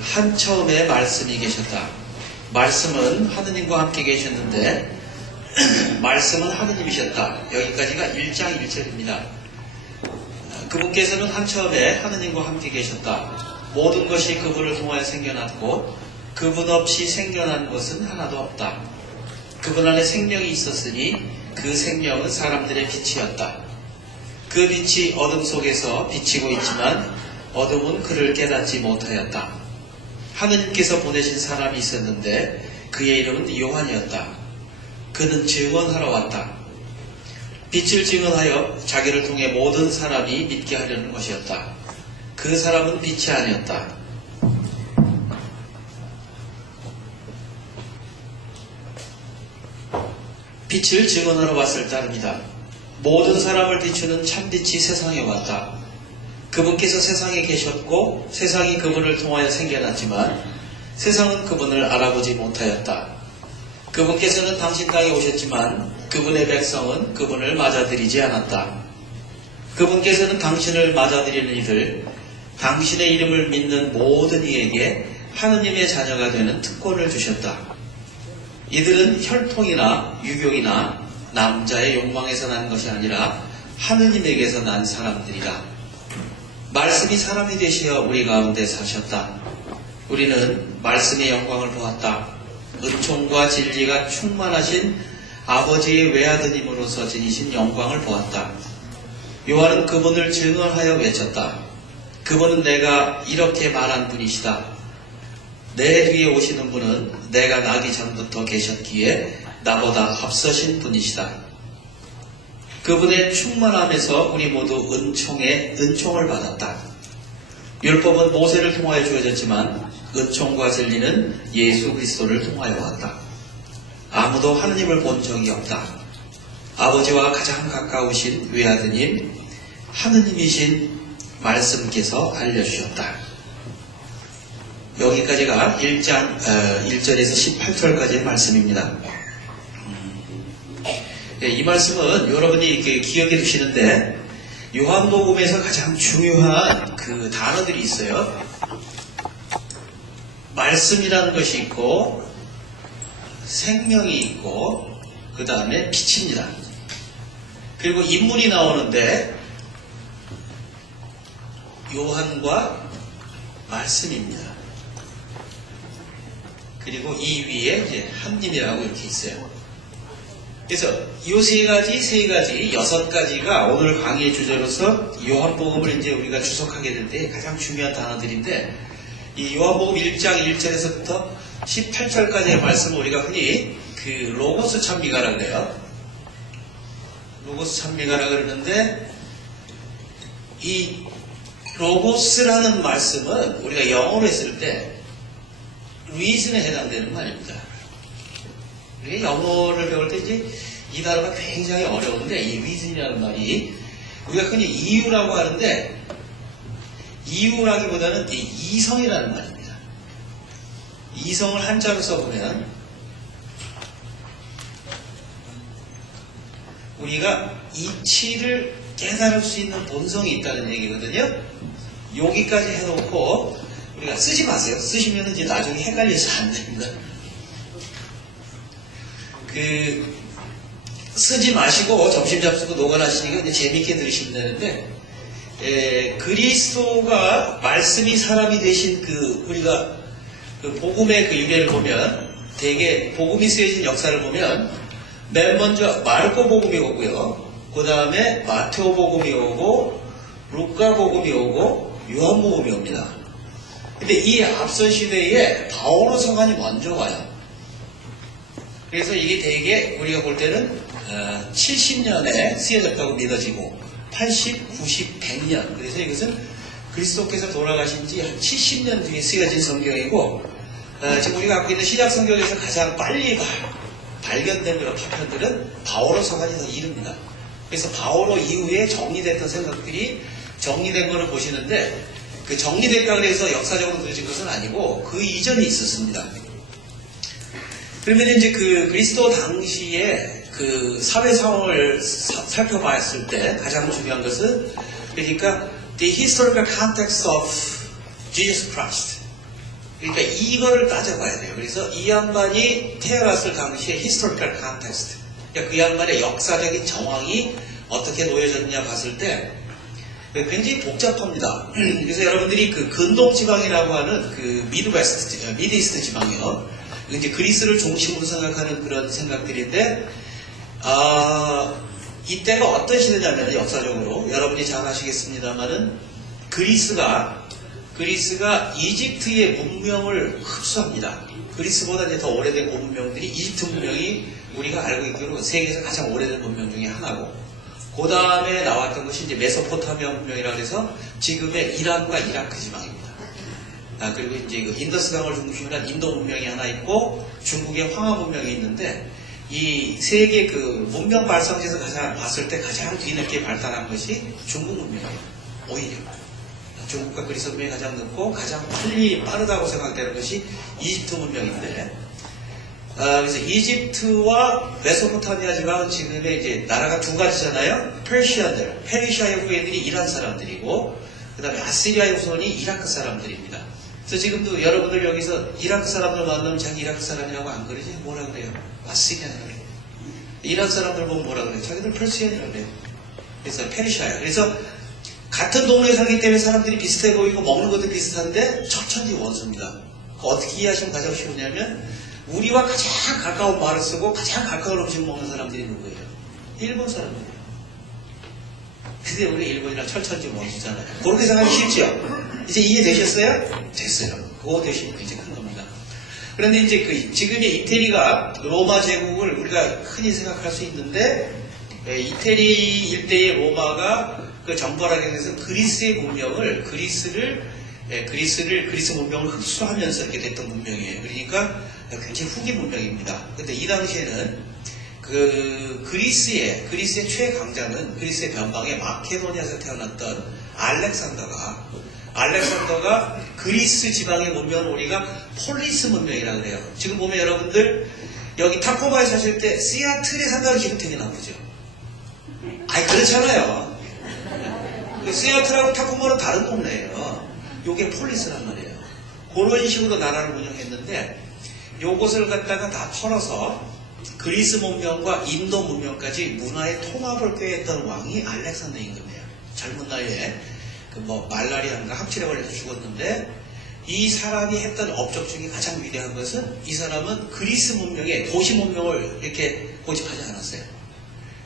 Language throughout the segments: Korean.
한 처음에 말씀이 계셨다. 말씀은 하느님과 함께 계셨는데 말씀은 하느님이셨다. 여기까지가 1장 1절입니다. 그분께서는 한 처음에 하느님과 함께 계셨다. 모든 것이 그분을 통하여 생겨났고 그분 없이 생겨난 것은 하나도 없다. 그분 안에 생명이 있었으니 그 생명은 사람들의 빛이었다. 그 빛이 어둠 속에서 비치고 있지만 어둠은 그를 깨닫지 못하였다. 하느님께서 보내신 사람이 있었는데 그의 이름은 요한이었다. 그는 증언하러 왔다. 빛을 증언하여 자기를 통해 모든 사람이 믿게 하려는 것이었다. 그 사람은 빛이 아니었다. 빛을 증언하러 왔을 따름이다. 모든 사람을 비추는 참빛이 세상에 왔다. 그분께서 세상에 계셨고 세상이 그분을 통하여 생겨났지만 세상은 그분을 알아보지 못하였다. 그분께서는 당신 땅에 오셨지만 그분의 백성은 그분을 맞아들이지 않았다. 그분께서는 당신을 맞아들이는 이들, 당신의 이름을 믿는 모든 이에게 하느님의 자녀가 되는 특권을 주셨다. 이들은 혈통이나 유교이나 남자의 욕망에서 난 것이 아니라 하느님에게서 난 사람들이다. 말씀이 사람이 되시어 우리 가운데 사셨다. 우리는 말씀의 영광을 보았다. 은총과 진리가 충만하신 아버지의 외아드님으로서 지니신 영광을 보았다. 요한은 그분을 증언하여 외쳤다. 그분은 내가 이렇게 말한 분이시다. 내 뒤에 오시는 분은 내가 나기 전부터 계셨기에 나보다 앞서신 분이시다. 그분의 충만함에서 우리 모두 은총을 받았다. 율법은 모세를 통하여 주어졌지만 은총과 진리는 예수 그리스도를 통하여 왔다. 아무도 하느님을 본 적이 없다. 아버지와 가장 가까우신 외아드님 하느님이신 말씀께서 알려주셨다. 여기까지가 1장 1절에서 18절까지의 말씀입니다. 이 말씀은 여러분이 이렇게 기억해 두시는데 요한복음에서 가장 중요한 그 단어들이 있어요. 말씀이라는 것이 있고 생명이 있고 그 다음에 빛입니다. 그리고 인물이 나오는데 요한과 말씀입니다. 그리고 이 위에 이제 하느님이라고 이렇게 있어요. 그래서 이 세 가지, 6가지가 오늘 강의의 주제로서 요한복음을 이제 우리가 주석하게 될 때 가장 중요한 단어들인데 이 요한복음 1장 1절에서부터 18절까지의 말씀을 우리가 흔히 그 로고스 찬미가라고 그래요. 로고스 찬미가라고 그러는데 이 로고스라는 말씀은 우리가 영어로 했을 때 reason에 해당되는 말입니다. 우리가 영어를 배울 때 이제 이 단어가 굉장히 어려운데 이 reason이라는 말이 우리가 흔히 이유라고 하는데 이유라기보다는 이성이라는 말입니다. 이성을 한자로 써보면 우리가 이치를 깨달을 수 있는 본성이 있다는 얘기거든요. 여기까지 해놓고 우리가 쓰지 마세요. 쓰시면 이제 나중에 헷갈려서 안 됩니다. 쓰지 마시고 점심 잡수고 노관하시니까 이제 재밌게 들으시면 되는데, 그리스도가 말씀이 사람이 되신 우리가 복음의 그 유래를 보면, 대개 복음이 쓰여진 역사를 보면, 맨 먼저 마르코 복음이 오고요. 그 다음에 마테오 복음이 오고, 루카 복음이 오고, 요한 복음이 옵니다. 근데 이 앞선 시대에 바오로 서간이 먼저 와요. 그래서 이게 대개 우리가 볼 때는 70년에 쓰여졌다고 믿어지고 80, 90, 100년 그래서 이것은 그리스도께서 돌아가신 지 한 70년 뒤에 쓰여진 성경이고 지금 우리가 갖고 있는 신약 성경에서 가장 빨리 발견된 그런 파편들은 바오로 서간이 더 이릅니다. 그래서 바오로 이후에 정리됐던 생각들이 정리된 거를 보시는데 그 정리됐다 그래서 역사적으로 늦은 것은 아니고 그 이전에 있었습니다. 그러면 이제 그 그리스도 당시에 그 사회 상황을 살펴봤을 때 가장 중요한 것은 그러니까 the historical context of Jesus Christ. 그러니까 이거를 따져봐야 돼요. 그래서 이 양반이 태어났을 당시에 히스토리컬 컨텍스트, 그러니까 그 양반의 역사적인 정황이 어떻게 놓여졌느냐 봤을 때 굉장히 복잡합니다. 그래서 여러분들이 그 근동 지방이라고 하는 그 미드이스트 지방이요. 이제 그리스를 중심으로 생각하는 그런 생각들인데, 이때가 어떤 시대냐면 역사적으로 여러분이 잘 아시겠습니다만은 그리스가 이집트의 문명을 흡수합니다. 그리스보다 이제 더 오래된 그 문명들이 이집트 문명이 우리가 알고 있기로 세계에서 가장 오래된 문명 중에 하나고, 그 다음에 나왔던 것이 이제 메소포타미아 문명이라고 해서 지금의 이란과 이라크 지방입니다. 그리고 이제 그 인더스강을 중심으로 한 인도 문명이 하나 있고 중국의 황하 문명이 있는데, 이 세계 그 문명 발상에서 가장 봤을 때 가장 뒤늦게 발달한 것이 중국 문명이에요. 오히려 중국과 그리스 문명이 가장 늦고 가장 빠르다고 생각되는 것이 이집트 문명인데, 그래서 이집트와 메소포타미아 지방은 지금의 이제 나라가 두 가지잖아요. 페르시아들, 페르시아의 후예들이 이란 사람들이고, 그 다음에 아시리아의 후손이 이라크 사람들입니다. 그래서 지금도 여러분들 여기서 이라크 사람들 만나면 자기 이라크 사람이라고 안 그러지? 뭐라 그래요? 아시리아라고 그래요. 이란 사람들 보면 뭐라 그래요? 자기들 페르시아라고 그래요. 그래서 페르시아예요. 그래서 같은 동네에 살기 때문에 사람들이 비슷해 보이고 먹는 것도 비슷한데 척천지 원수입니다. 어떻게 이해하시면 가장 쉬우냐면, 우리와 가장 가까운 말을 쓰고 가장 가까운 음식 먹는 사람들이 누구예요? 일본 사람들이에요. 근데 우리 일본이랑 철천지 원수잖아요. 그렇게 생각하기 쉽죠? 이제 이해되셨어요? 됐어요. 그거 대신 굉장히 큰 겁니다. 그런데 이제 지금의 이태리가 로마 제국을 우리가 흔히 생각할 수 있는데, 이태리 일대의 로마가 그 정벌하게 돼서 그리스의 문명을, 그리스 문명을 흡수하면서 이렇게 됐던 문명이에요. 그러니까 굉장히 후기 문명입니다. 근데 이 당시에는 그 그리스의 최강자는 그리스의 변방에 마케도니아에서 태어났던 알렉산더가 그리스 지방의 문명을 우리가 폴리스 문명이라고 그래요. 지금 보면 여러분들 여기 타코바에 사실 때 시애틀의 생각이 기분 되게 나쁘죠. 아니 그렇잖아요. 시애틀하고 타코바는 다른 동네예요. 요게 폴리스란 말이에요. 그런 식으로 나라를 운영했는데, 요것을 갖다가 다 털어서 그리스 문명과 인도 문명까지 문화의 통합을 꾀했던 왕이 알렉산더 임금이에요. 젊은 나이에 말라리아인가 합치려 걸려서 죽었는데, 이 사람이 했던 업적 중에 가장 위대한 것은, 이 사람은 그리스 문명의 도시 문명을 이렇게 고집하지 않았어요.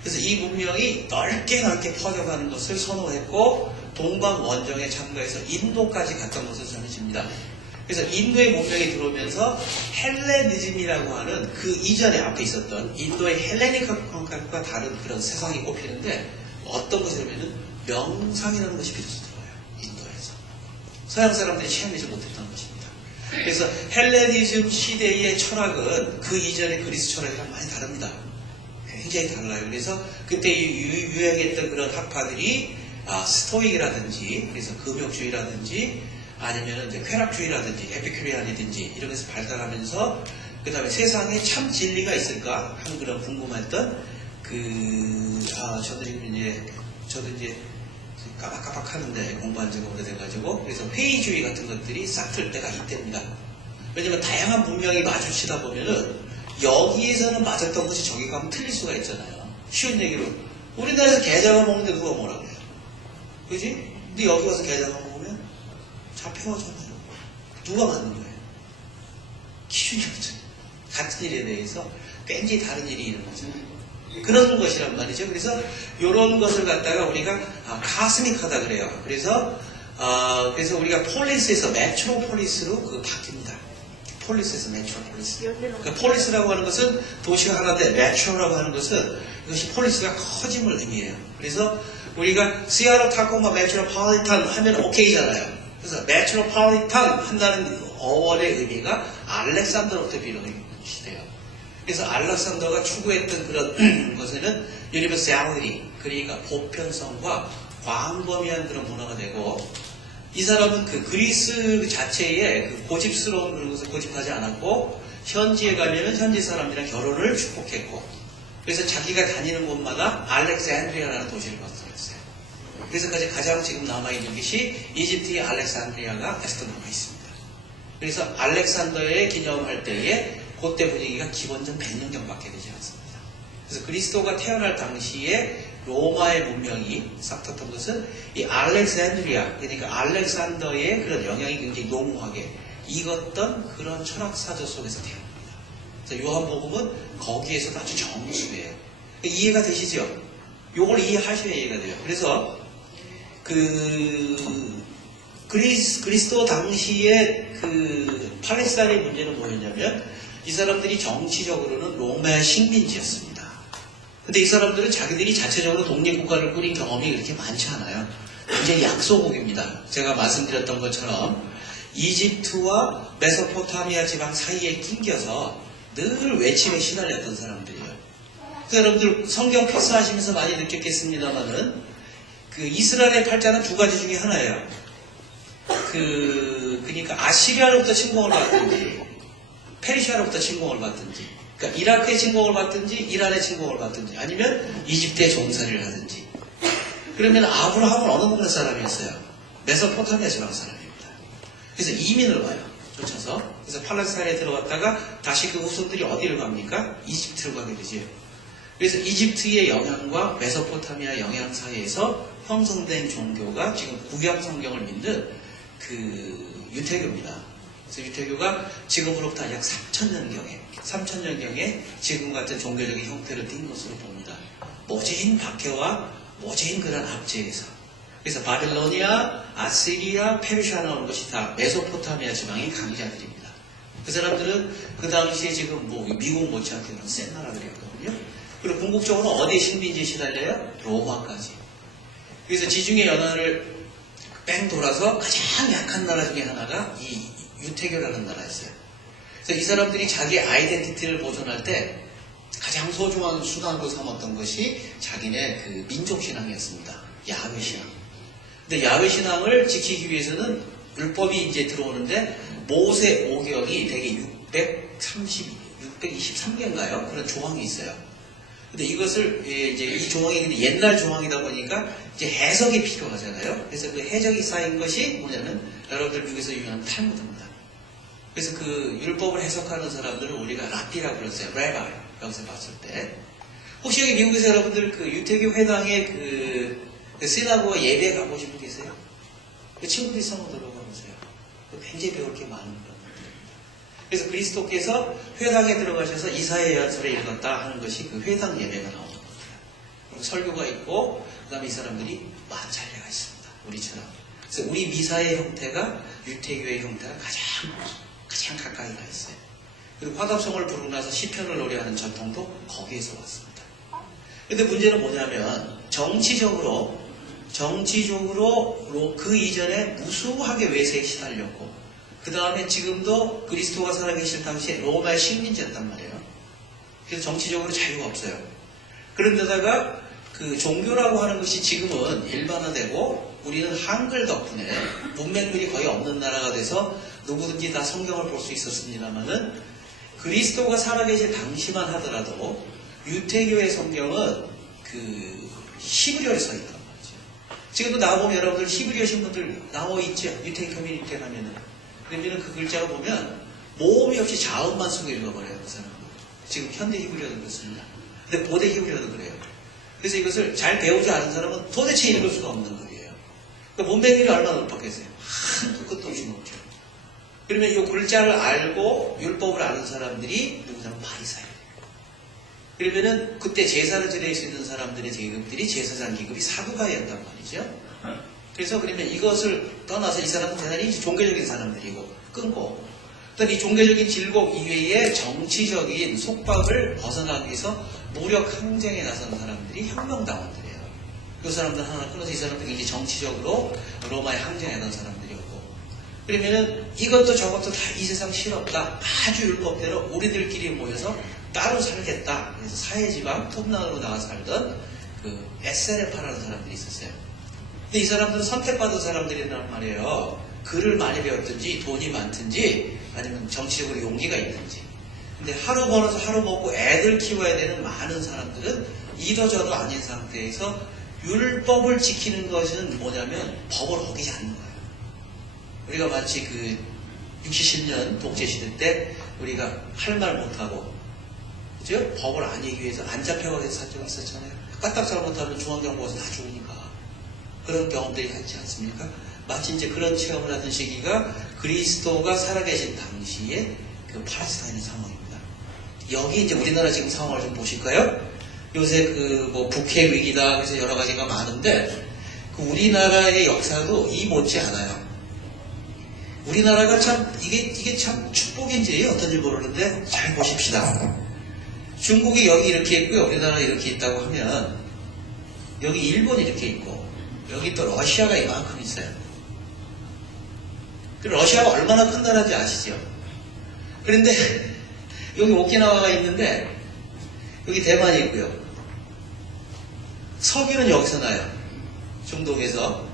그래서 이 문명이 넓게 퍼져가는 것을 선호했고, 동방 원정에 참가해서 인도까지 갔던 것으로 전해집니다. 그래서 인도의 문명이 들어오면서 헬레니즘이라고 하는 그 이전에 앞에 있었던 인도의 헬레닉 감각과 다른 그런 세상이 꼽히는데, 어떤 것이냐면은 명상이라는 것이 비로소 들어와요. 인도에서. 서양 사람들이 체험하지 못했던 것입니다. 그래서 헬레니즘 시대의 철학은 그 이전의 그리스 철학이랑 많이 다릅니다. 굉장히 달라요. 그래서 그때 유행했던 그런 학파들이 스토익이라든지, 그래서 금욕주의라든지, 아니면 이제 쾌락주의라든지, 에피큐리안이든지 이런 것을 발달하면서, 그 다음에 세상에 참 진리가 있을까 하는 그런 궁금했던 저도 이제 까박까박 하는데 공부한 지가 오래돼가지고, 그래서 회의주의 같은 것들이 싹 틀 때가 이때입니다. 왜냐면 다양한 문명이 마주치다 보면은 여기에서는 맞았던 것이 저기 가면 틀릴 수가 있잖아요. 쉬운 얘기로, 우리나라에서 게장을 먹는데 누가 뭐라 그래요? 그지? 근데 여기 와서 게장을 먹으면 잡혀가잖아요. 누가 맞는 거예요? 기준이 없잖아요. 같은 일에 대해서 굉장히 다른 일이 일어나잖아요. 그런 것이란 말이죠. 그래서 이런 것을 갖다가 우리가 카스믹하다 그래요. 그래서 우리가 폴리스에서 메트로폴리스로 바뀝니다. 폴리스에서 메트로폴리스. 그러니까 폴리스라고 하는 것은 도시가 하나인데, 메트로라고 하는 것은 이것이 폴리스가 커짐을 의미해요. 그래서 우리가 시아로 타코마 메트로폴리탄 하면 오케이잖아요. 그래서 메트로폴리탄 한다는 어원의 의미가 알렉산더로부터 비롯된 것이돼요. 그래서 알렉산더가 추구했던 그런 것에는 유니버설리티, 그러니까 보편성과 광범위한 그런 문화가 되고, 이 사람은 그 그리스 자체에 그 고집스러운 그런 것을 고집하지 않았고, 현지에 가면은 현지 사람들이랑 결혼을 축복했고, 그래서 자기가 다니는 곳마다 알렉산드리아라는 도시를 건설했어요. 그래서 가장 지금 남아있는 것이 이집트의 알렉산드리아가 아직도 남아있습니다. 그래서 알렉산더의 기념할 때에 그때 분위기가 기원전 100년경밖에 되지 않습니다. 그래서 그리스도가 태어날 당시에 로마의 문명이 싹텄던 것은 이 알렉산드리아, 그러니까 알렉산더의 그런 영향이 굉장히 농후하게 익었던 그런 철학사조 속에서 태어납니다. 그래서 요한복음은 거기에서도 아주 정수해요. 이해가 되시죠? 요걸 이해하셔야 이해가 돼요. 그래서 그리스도 당시에 그 팔레스타인의 문제는 뭐였냐면 이 사람들이 정치적으로는 로마의 식민지였습니다. 근데 이 사람들은 자기들이 자체적으로 독립국가를 꾸린 경험이 그렇게 많지 않아요. 굉장히 약소국입니다. 제가 말씀드렸던 것처럼 이집트와 메소포타미아 지방 사이에 낑겨서 늘 외침에 시달렸던 사람들이에요. 그 여러분들 성경 패스하시면서 많이 느꼈겠습니다만은 그 이스라엘의 팔자는 두 가지 중에 하나예요. 그러니까 아시리아로부터 침공을 받든지 페르시아로부터 침공을 받든지, 그러니까 이라크의 침공을 받든지 이란의 침공을 받든지 아니면 이집트의 종살이를 하든지. 그러면 아브라함은 어느 동네 사람이었어요? 메소포타미아 지방 사람입니다. 그래서 이민을 와요. 쫓아서. 그래서 팔레스타인에 들어갔다가 다시 그 후손들이 어디를 갑니까? 이집트로 가게 되죠. 그래서 이집트의 영향과 메소포타미아 영향 사이에서 형성된 종교가 지금 구약 성경을 믿는 그 유태교입니다. 그래서 유태교가 지금으로부터 약 3,000년경에 지금 같은 종교적인 형태를 띈 것으로 봅니다. 모진 박해와 모진 그런 압제에서. 그래서 바빌로니아, 아시리아, 페르시아 나오는 것이 다 메소포타미아 지방의 강자들입니다. 그 사람들은 그 당시에 지금 뭐 미국 못지않게 그런 센 나라들이었거든요. 그리고 궁극적으로 어디에 식민지에 시달려요? 로마까지. 그래서 지중해 연안을 뺑 돌아서 가장 약한 나라 중에 하나가 이 유태교라는 나라였어요. 그래서 이 사람들이 자기 아이덴티티를 보존할 때 가장 소중한 수단으로 삼았던 것이 자기네 그 민족신앙이었습니다. 야훼신앙. 근데 야훼신앙을 지키기 위해서는 율법이 이제 들어오는데 모세 5경이 되게 623개인가요? 그런 조항이 있어요. 근데 이것을 이제 이 조항이 옛날 조항이다 보니까 이제 해석이 필요하잖아요. 그래서 그 해석이 쌓인 것이 뭐냐면 여러분들 미국에서 유명한 탈무드입니다. 그래서 그 율법을 해석하는 사람들은 우리가 랍비라고 그랬어요. 레바이 여기서 봤을 때. 혹시 여기 미국에서 여러분들 그 유태교 회당의 그 시나고가 예배 가보신 분 계세요? 그 친구들이 한번 들어가 보세요. 굉장히 배울 게 많은 겁니다. 그래서 그리스도께서 회당에 들어가셔서 이사야 예언서를 읽었다 하는 것이 그 회당 예배가 나오는 겁니다. 그리고 설교가 있고 그 다음에 이 사람들이 만찬례가 있습니다. 우리처럼. 그래서 우리 미사의 형태가 유태교의 형태가 가장 가까이 가 있어요. 그리고 화답성을 부르고 나서 시편을 노래하는 전통도 거기에서 왔습니다. 근데 문제는 뭐냐면 정치적으로 그 이전에 무수하게 외세에 시달렸고 그 다음에 지금도 그리스도가 살아계실 당시에 로마의 식민지였단 말이에요. 그래서 정치적으로 자유가 없어요. 그런데다가 그 종교라고 하는 것이 지금은 일반화되고 우리는 한글 덕분에 문맹률이 거의 없는 나라가 돼서 누구든지 다 성경을 볼 수 있었습니다만은 그리스도가 살아계실 당시만 하더라도 유태교의 성경은 그 히브리어에 써 있단 말이죠. 지금도 나와보면 여러분들 히브리어 신분들 나와 있죠. 유태교 커뮤니티에 가면은. 그러면 그 글자가 보면 모음이 없이 자음만 쓰고 읽어버려요. 그 사람은. 지금 현대 히브리어도 그렇습니다. 근데 고대 히브리어도 그래요. 그래서 이것을 잘 배우지 않은 사람은 도대체 읽을 수가 없는 글이에요. 그러니까 문맹률이 얼마나 높았겠어요? 한도 끝도 없이 높죠. 그러면 이 글자를 알고 율법을 아는 사람들이 누구냐면 바리사예요. 그러면은 그때 제사를 지낼 수 있는 사람들의 계급들이 제사장 계급이 사두가였단 말이죠. 그래서 그러면 이것을 떠나서 이 사람은 대단히 종교적인 사람들이고 끊고 그다음 이 종교적인 질곡 이외에 정치적인 속박을 벗어나기 위해서 무력 항쟁에 나선 사람들이 혁명당원들이에요. 그 사람들 하나 끊어서 이 사람들이 이제 정치적으로 로마에 항쟁하던 사람들이었고 그러면은 이것도 저것도 다 이 세상 실없다. 아주 율법대로 우리들끼리 모여서 따로 살겠다. 그래서 사회지방 톱난으로 나가 살던 그 에세레파라는 사람들이 있었어요. 근데 이 사람들은 선택받은 사람들이란 말이에요. 글을 많이 배웠든지 돈이 많든지 아니면 정치적으로 용기가 있든지. 근데 하루 벌어서 하루 먹고 애들 키워야 되는 많은 사람들은 이도저도 아닌 상태에서 율법을 지키는 것은 뭐냐면 법을 어기지 않는 거예요. 우리가 마치 그 60, 70년 독재시대 때 우리가 할 말 못하고, 그죠? 법을 안 이기기 위해서 안 잡혀가서 산 적이 있었잖아요. 까딱 잘못하면 중앙정부에서 다 죽으니까. 그런 경험들이 있지 않습니까? 마치 이제 그런 체험을 하던 시기가 그리스도가 살아계신 당시에 그 팔레스타인의 상황입니다. 여기 이제 우리나라 지금 상황을 좀 보실까요? 요새 그 뭐 북해 위기다, 그래서 여러 가지가 많은데, 그 우리나라의 역사도 이 못지 않아요. 우리나라가 참, 이게 참 축복인지 어떤지 모르는데, 잘 보십시다. 중국이 여기 이렇게 있고요, 우리나라 이렇게 있다고 하면, 여기 일본이 이렇게 있고, 여기 또 러시아가 이만큼 있어요. 그 러시아가 얼마나 큰 나라인지 아시죠? 그런데, 여기 오키나와가 있는데, 여기 대만이 있고요. 석유는 여기서 나요. 중동에서.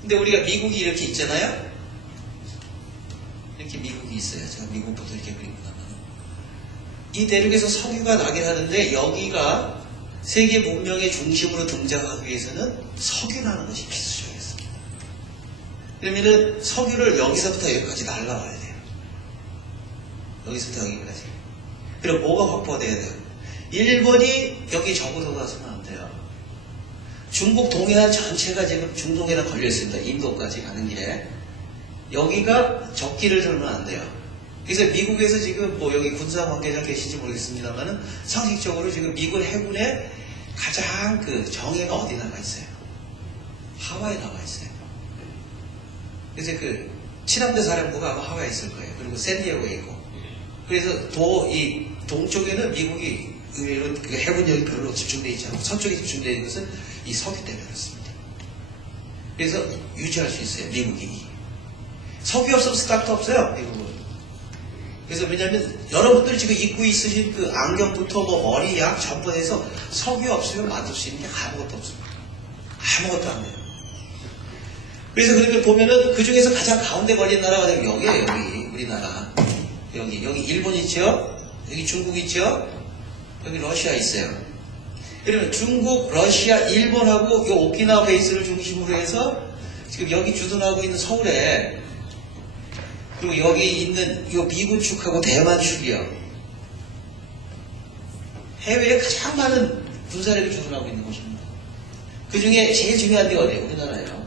근데 우리가 미국이 이렇게 있잖아요. 이렇게 미국이 있어요. 제가 미국부터 이렇게 그리고 나면 이 대륙에서 석유가 나게 하는데 여기가 세계 문명의 중심으로 등장하기 위해서는 석유라는 것이 필수적이었습니다. 그러면은 석유를 여기서부터 여기까지 날라와야 돼요. 여기서부터 여기까지. 그럼 뭐가 확보돼야 돼요? 일본이 여기 적으로 가서는 안 돼요. 중국 동해안 전체가 지금 중동에다 걸려 있습니다. 인도까지 가는 길에. 여기가 적기를 들면 안 돼요. 그래서 미국에서 지금 뭐 여기 군사 관계자 계신지 모르겠습니다만은 상식적으로 지금 미국 해군의 가장 그 정예가 어디 나가 있어요? 하와이에 나와 있어요. 그래서 그 친함대 사령부가 아마 하와이에 있을 거예요. 그리고 샌디에고에 있고. 그래서 이 동쪽에는 미국이 의외로 그 해군력이 별로 집중되어 있지 않고 서쪽에 집중되어 있는 것은 이 석유 때문에 그렇습니다. 그래서 유지할 수 있어요. 미국이. 석유 없으면 스타트 없어요. 미국은. 그래서 왜냐하면 여러분들이 지금 입고 있으신 그 안경부터 뭐 머리, 약 전부 해서 석유 없으면 만들 수 있는 게 아무것도 없습니다. 아무것도 안 돼요. 그래서 그렇게 보면은 그 중에서 가장 가운데 걸린 나라가 여기에요. 여기 우리나라. 여기 일본 있죠? 여기 중국 있죠? 여기 러시아 있어요. 그러면 중국, 러시아, 일본하고 이 오키나와 베이스를 중심으로 해서 지금 여기 주둔하고 있는 서울에, 그리고 여기 있는 이 미군 축하고 대만 축이요. 해외에 가장 많은 군사력이 주둔하고 있는 곳입니다. 그 중에 제일 중요한 게 어디예요? 우리나라예요.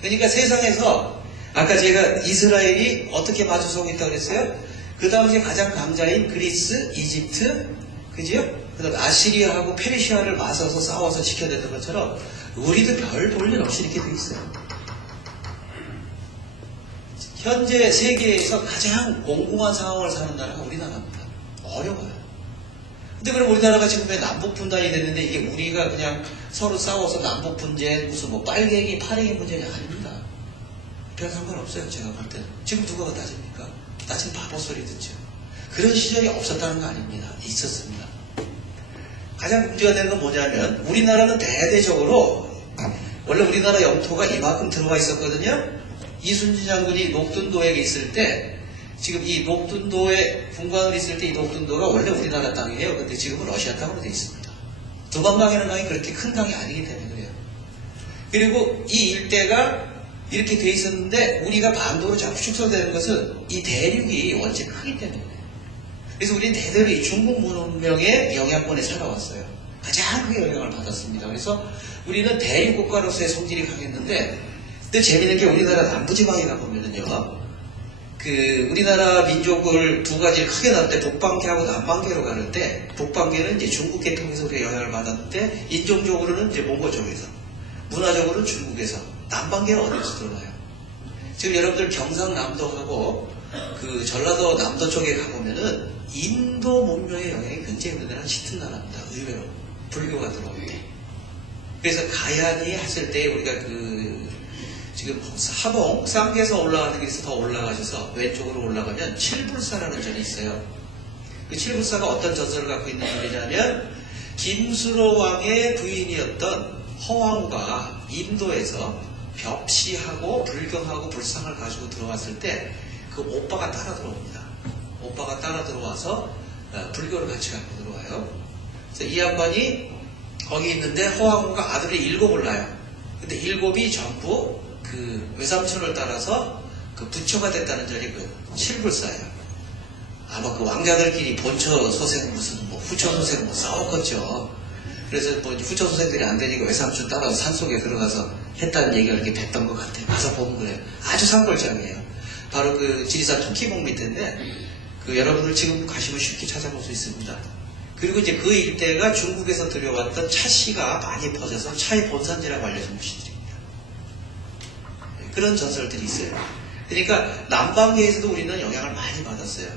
그러니까 세상에서 아까 제가 이스라엘이 어떻게 마주서고 있다고 그랬어요? 그 당시에 가장 강자인 그리스, 이집트, 그죠? 그 다음에 아시리아하고 페르시아를 맞서서 싸워서 지켜냈던 것처럼 우리도 별 볼 일 없이 이렇게 돼 있어요. 현재 세계에서 가장 공공한 상황을 사는 나라가 우리나라입니다. 어려워요. 근데 그럼 우리나라가 지금 왜 남북 분단이 됐는데 이게 우리가 그냥 서로 싸워서 남북 분쟁, 무슨 뭐 빨갱이, 파랭이 문제가 아닙니다. 별 상관없어요. 제가 볼 때는. 지금 누가 따집니까? 따진 바보 소리 듣죠. 그런 시절이 없었다는 거 아닙니다. 있었습니다. 가장 문제가 되는 건 뭐냐면 우리나라는 대대적으로 원래 우리나라 영토가 이만큼 들어와 있었거든요. 이순신 장군이 녹둔도에 있을 때 지금 이 녹둔도에 분광을 있을 때 이 녹둔도가 원래 우리나라 땅이에요. 근데 지금은 러시아 땅으로 되어 있습니다. 두만강이라는 강이 그렇게 큰 강이 아니기 때문에 그래요. 그리고 이 일대가 이렇게 돼 있었는데 우리가 반도로 자꾸 축소되는 것은 이 대륙이 원체 크기 때문에 그래요. 그래서 우리는 대대로 이 중국 문명의 영향권에 살아왔어요. 가장 크게 영향을 받았습니다. 그래서 우리는 대륙국가로서의 성질이 강했는데 근데 재밌는 게 우리나라 남부지방에 가보면은요, 그 우리나라 민족을 두 가지를 크게 나눌 때 북방계하고 남방계로 가는 때 북방계는 이제 중국계 통해서 우리가 영향을 받았는데 인종적으로는 이제 몽골 쪽에서, 문화적으로는 중국에서, 남방계는 어디서 들어와요? 지금 여러분들 경상남도하고 그 전라도 남도 쪽에 가보면은 인도 문명의 영향이 굉장히 우리나라는 짙은 나라입니다. 의외로 불교가 들어올 때. 그래서 가야니 했을 때 우리가 그 지금 하동 쌍계에서 올라가는 길에서 더 올라가셔서 왼쪽으로 올라가면 칠불사라는 절이 있어요. 그 칠불사가 어떤 전설을 갖고 있는 절이냐면 김수로 왕의 부인이었던 허왕과 인도에서 벽시하고 불경하고 불상을 가지고 들어왔을 때 그 오빠가 따라 들어옵니다. 오빠가 따라 들어와서 불교를 같이 갖고 들어와요. 그래서 이 양반이 거기 있는데 허왕후가 아들을 7을 낳아요. 근데 7이 전부 그 외삼촌을 따라서 그 부처가 됐다는 절이 그 칠불사예요. 아마 그 왕자들끼리 본처 소생 무슨 뭐 후처 소생 뭐 싸웠겠죠. 그래서 뭐 후처 소생들이 안 되니까 외삼촌 따라서 산속에 들어가서 했다는 얘기가 이렇게 뱉던 것 같아요. 가서 보면 그래요. 아주 산골장이에요. 바로 그 지리산 토끼봉 밑인데 그 여러분들 지금 가시면 쉽게 찾아볼 수 있습니다. 그리고 이제 그 일대가 중국에서 들여왔던 차씨가 많이 퍼져서 차의 본산지라고 알려진 곳이들입니다. 그런 전설들이 있어요. 그러니까 남방계에서도 우리는 영향을 많이 받았어요.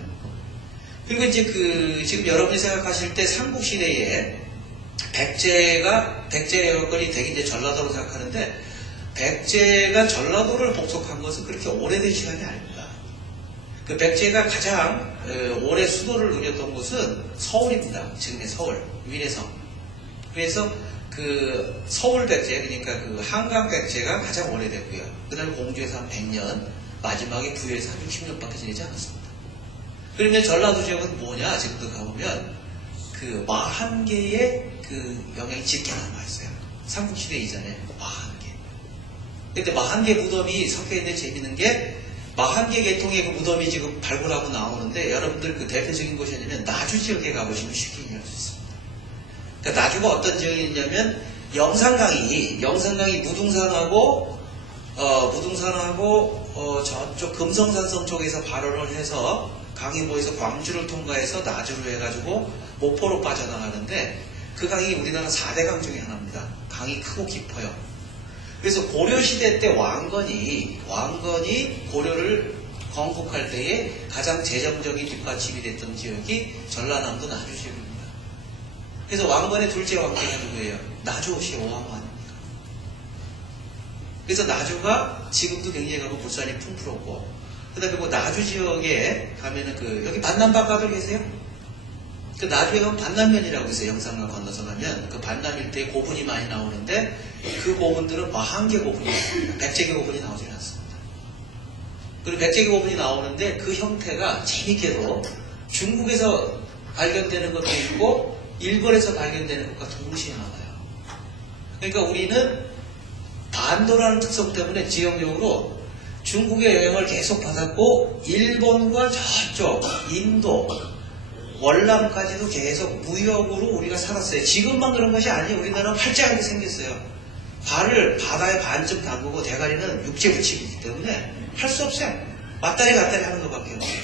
그리고 이제 그 지금 여러분이 생각하실 때 삼국시대에 백제의 여건이 되게 이제 전라도로 생각하는데 백제가 전라도를 복속한 것은 그렇게 오래된 시간이 아닙니다. 그 백제가 가장 오래 수도를 누렸던 곳은 서울입니다. 지금의 서울, 위례성. 그래서 그 서울 백제, 그러니까 그 한강 백제가 가장 오래됐고요. 그 다음에 공주에서 한 100년, 마지막에 부여에서 한 60년밖에 지내지 않았습니다. 그러면 전라도 지역은 뭐냐? 지금도 가보면 그 마한계의 그 영향이 짙게 남아있어요. 삼국시대 이전에 마한계. 근데 마한계 무덤이 섞여있는 재밌는 게 마한계 계통의 그 무덤이 지금 발굴하고 나오는데 여러분들 그 대표적인 곳이 아니면 나주 지역에 가보시면 쉽게 이해할 수 있습니다. 그러니까 나주가 어떤 지역이 있냐면 영산강이 무등산하고 저쪽 금성산성 쪽에서 발원을 해서 강이 모여서 광주를 통과해서 나주로 해가지고 목포로 빠져나가는데 그 강이 우리나라 4대 강 중에 하나입니다. 강이 크고 깊어요. 그래서 고려시대 때 왕건이 고려를 건국할 때에 가장 재정적인 뒷받침이 됐던 지역이 전라남도 나주 지역입니다. 그래서 왕건의 둘째 왕비가 누구예요? 나주시 오왕환입니다. 그래서 나주가 지금도 굉장히 가고 물산이 풍부럽고 그 다음에 그 나주 지역에 가면은 여기 반남박가들 계세요? 그 나주에 가면 반남면이라고 있어요. 영산강 건너서 가면 그 반남 일대에 고분이 많이 나오는데 그 고분들은 마한계 고분이 나옵니다. 백제계 고분이 나오질 않습니다. 그리고 백제계 고분이 나오는데 그 형태가 재밌게도 중국에서 발견되는 것도 있고 일본에서 발견되는 것과 동시에 나와요. 그러니까 우리는 반도라는 특성 때문에 지형적으로 중국의 영향을 계속 받았고 일본과 저쪽 인도 월남까지도 계속 무역으로 우리가 살았어요. 지금만 그런 것이 아니에요. 우리나라는 활짝하게 생겼어요. 발을 바다에 반쯤 담그고 대가리는 육지에 붙이기 때문에 할 수 없어요. 왔다리 갔다리 하는 것밖에 없어요.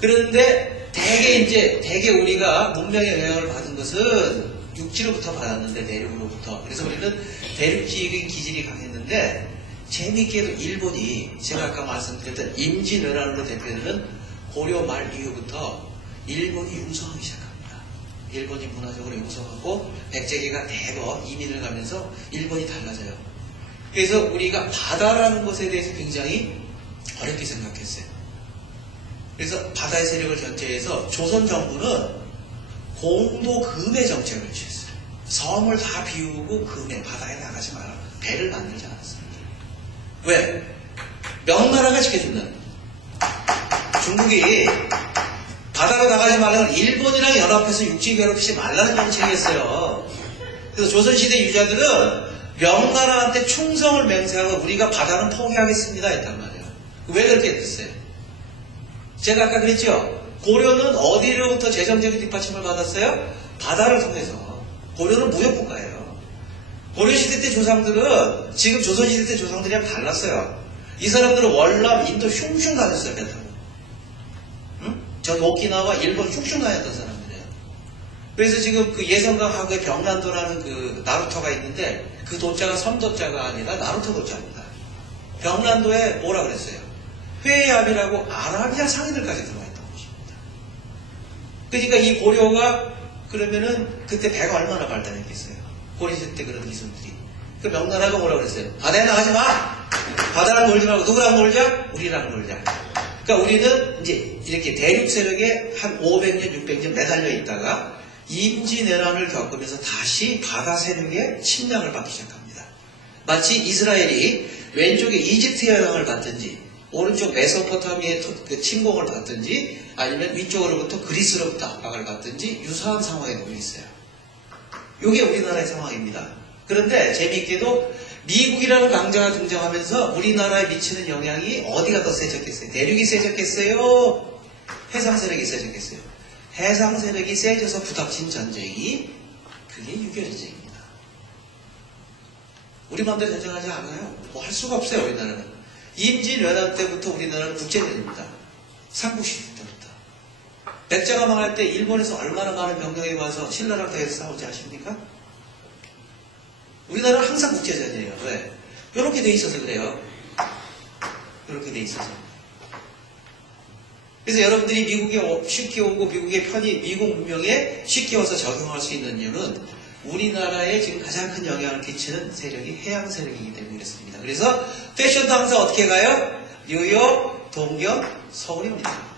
그런데 대개 우리가 문명의 영향을 받은 것은 육지로부터 받았는데 내륙으로부터. 그래서 우리는 대륙지의 기질이 강했는데 재미있게도 일본이 제가 아까 말씀드렸던 임진왜란으로 대표되는 고려 말 이후부터 일본이 융성하기 시작합니다. 일본이 문화적으로 융성하고 백제계가 대거 이민을 가면서 일본이 달라져요. 그래서 우리가 바다라는 것에 대해서 굉장히 어렵게 생각했어요. 그래서 바다의 세력을 견제해서 조선 정부는 공도 금의 정책을 취했어요. 섬을 다 비우고 금에 바다에 나가지 마라. 배를 만들지 않았습니다. 왜? 명나라가 지켜준다. 중국이 바다로 나가지 말라는 일본이랑 연합해서 육지 괴롭히지 말라는 정책이었어요. 그래서 조선시대 유자들은 명나라한테 충성을 맹세하고 우리가 바다는 포기하겠습니다 했단 말이에요. 왜 그렇게 됐어요? 제가 아까 그랬죠? 고려는 어디로부터 재정적인 뒷받침을 받았어요? 바다를 통해서. 고려는 무역국가예요. 고려시대 때 조상들은 지금 조선시대 때 조상들이랑 달랐어요. 이 사람들은 월남, 인도 슝슝 다녔어요. 배 타고. 저기 오키나와 일본 흉흉 다녔던 사람들이에요. 그래서 지금 그 예성강하고의 병란도라는 그 나루터가 있는데 그 도자가 섬도자가 아니라 나루터 도자입니다. 병란도에 뭐라 그랬어요? 회압이라고 아라비아 상인들까지 들어와 있던 곳입니다. 그러니까 이 고려가 그러면은 그때 배가 얼마나 발달했겠어요? 고려시대 때 그런 기술들이. 그 명나라가 뭐라 그랬어요? 바다에 나가지 마! 바다랑 놀지 말고 누구랑 놀자? 우리랑 놀자. 그러니까 우리는 이제 이렇게 대륙 세력에 한 500년, 600년 매달려 있다가 임진왜란을 겪으면서 다시 바다 세력의 침략을 받기 시작합니다. 마치 이스라엘이 왼쪽에 이집트의 영향을 받든지 오른쪽 메소포타미아의 침공을 받든지 아니면 위쪽으로부터 그리스로부터 압박을 받든지 유사한 상황에 놓여 있어요. 이게 우리나라의 상황입니다. 그런데 재미있게도 미국이라는 강자가 등장하면서 우리나라에 미치는 영향이 어디가 더 세졌겠어요? 대륙이 세졌겠어요? 해상 세력이 세졌겠어요? 해상 세력이 세져서 부닥친 전쟁이 그게 6.25전쟁입니다. 우리 마음대로 전쟁하지 않아요. 뭐 할 수가 없어요. 우리나라는. 임진왜란 때부터 우리나라는 국제전입니다. 삼국시대 때부터. 백제가 망할 때 일본에서 얼마나 많은 병력이 와서 신라랑 대해서 싸우지 아십니까? 우리나라는 항상 국제전이에요. 왜? 이렇게 돼 있어서 그래요. 이렇게 돼 있어서. 그래서 여러분들이 미국에 쉽게 오고 미국의 편이 미국 문명에 쉽게 와서 적용할 수 있는 이유는 우리나라에 지금 가장 큰 영향을 끼치는 세력이 해양 세력이기 때문에 그렇습니다. 그래서 패션도 항상 어떻게 가요? 뉴욕, 동경, 서울입니다.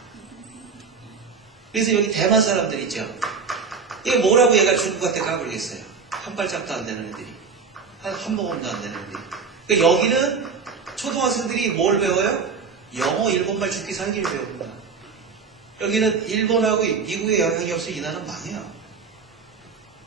그래서 여기 대만 사람들 있죠. 이게 뭐라고 얘가 중국한테 까불겠어요. 한 발짝도 안 되는 애들이. 한 모금도 안 되는 애들이. 그러니까 여기는 초등학생들이 뭘 배워요? 영어, 일본말 죽기 살기를 배웁니다. 여기는 일본하고 미국의 영향이 없어 이 나라는 망해요.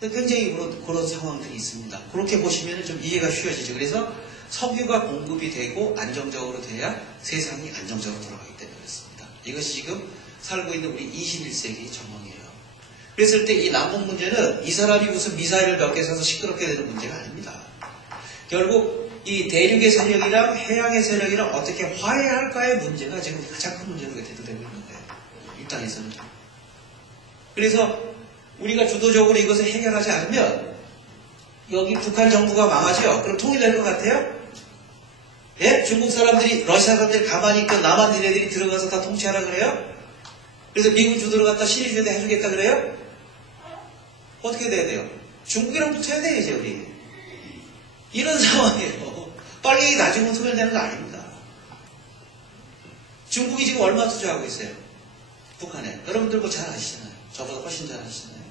굉장히 그런 상황들이 있습니다. 그렇게 보시면 좀 이해가 쉬워지죠. 그래서 석유가 공급이 되고 안정적으로 돼야 세상이 안정적으로 돌아가기 때문에 그렇습니다. 이것이 지금 살고 있는 우리 21세기 전망이에요. 그랬을 때 이 남북 문제는 이 사람이 무슨 미사일을 몇 개 사서 시끄럽게 되는 문제가 아닙니다. 결국 이 대륙의 세력이랑 해양의 세력이랑 어떻게 화해할까의 문제가 지금 가장 큰 문제로 대두되고 있는 거예요. 이 땅에서는. 그래서 우리가 주도적으로 이것을 해결하지 않으면 여기 북한 정부가 망하죠? 그럼 통일될 것 같아요? 예? 중국 사람들이, 러시아 사람들이 가만히 있고 남한 니네들이 들어가서 다 통치하라 그래요? 그래서 미국 주도로 갖다 신의주대 해주겠다 그래요? 어떻게 돼야 돼요? 중국이랑 붙어야 돼요, 이제 우리. 이런 상황이에요. 빨갱이 나중에 소멸되는 거 아닙니다. 중국이 지금 얼마 투자하고 있어요? 북한에. 여러분들 뭐 잘 아시잖아요. 저보다 훨씬 잘 아시잖아요.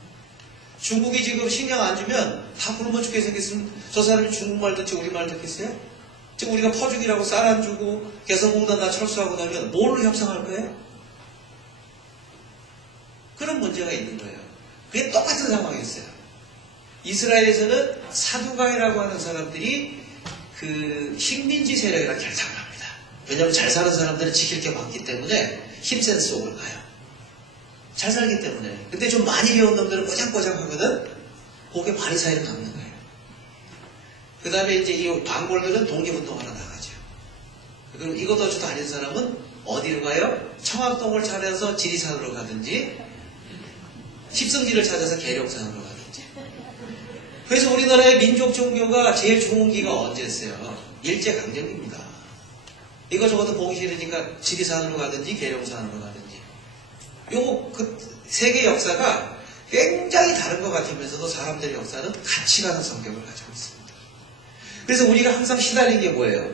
중국이 지금 신경 안 주면 다 굶어 죽게 생겼으면 저 사람이 중국말 듣지 우리말 듣겠어요? 지금 우리가 퍼주기라고 쌀 안 주고 개성공단 다 철수하고 나면 뭘로 협상할 거예요? 그런 문제가 있는 거예요. 그게 똑같은 상황이었어요. 이스라엘에서는 사두가이라고 하는 사람들이 그 식민지 세력이랑 결탁을 합니다. 왜냐하면 잘 사는 사람들은 지킬 게 많기 때문에 힘센 속으로 가요. 잘 살기 때문에. 근데 좀 많이 배운 놈들은 꼬장꼬장 하거든? 그게 바리사이를 갚는 거예요. 그 다음에 이제 이 방골들은 독립운동하러 나가죠. 그리고 이것도 아닌 사람은 어디로 가요? 청학동을 찾아서 지리산으로 가든지, 십성지를 찾아서 계룡산으로 가든지. 그래서 우리나라의 민족 종교가 제일 좋은 기가 언제였어요? 일제강점기입니다. 이거 저것도 보기 싫으니까 지리산으로 가든지, 계룡산으로 가든지. 그 세계 역사가 굉장히 다른 것 같으면서도 사람들의 역사는 같이 가는 성격을 가지고 있습니다. 그래서 우리가 항상 시달린 게 뭐예요?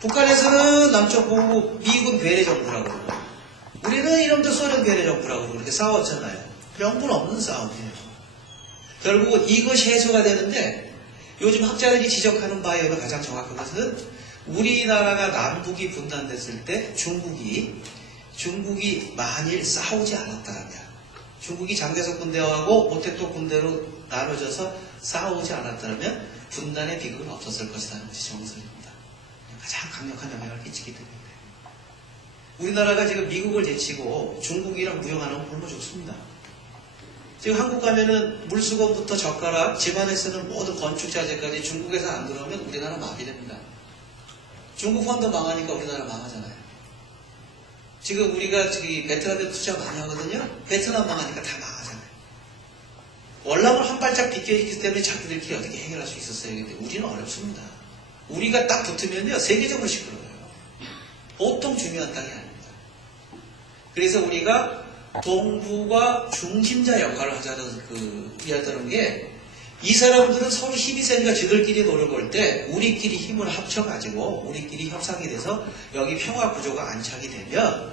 북한에서는 남쪽 보고 미군 괴뢰 정부라고 그러고 우리는 이놈들 소련 괴뢰 정부라고 그렇게 싸웠잖아요. 명분 없는 싸움이에요. 결국은 이것이 해소가 되는데 요즘 학자들이 지적하는 바에 가장 정확한 것은 우리나라가 남북이 분단됐을 때 중국이 만일 싸우지 않았다면 중국이 장개석 군대하고 모택도 군대로 나눠져서 싸우지 않았다면 분단의 비극은 없었을 것이라는 것이 정설입니다. 가장 강력한 영향을 끼치기 때문에 우리나라가 지금 미국을 제치고 중국이랑 무역하는 굶어 죽습니다. 지금 한국 가면은 물수건부터 젓가락, 집안에 쓰는 모든 건축자재까지 중국에서 안 들어오면 우리나라 마비됩니다. 중국 펀드 망하니까 우리나라 망하잖아요. 지금 우리가 베트남에 투자 많이 하거든요. 베트남 망하니까 다 망하잖아요. 월남을 한 발짝 비껴있기 때문에 자기들끼리 어떻게 해결할 수 있었어요. 근데 우리는 어렵습니다. 우리가 딱 붙으면요 세계적으로 시끄러워요. 보통 중요한 땅이 아닙니다. 그래서 우리가 동북아 중심자 역할을 하자는 이야기하는 게 이 사람들은 서로 힘이 세니까 지들끼리 노려볼 때 우리끼리 힘을 합쳐가지고 우리끼리 협상이 돼서 여기 평화 구조가 안착이 되면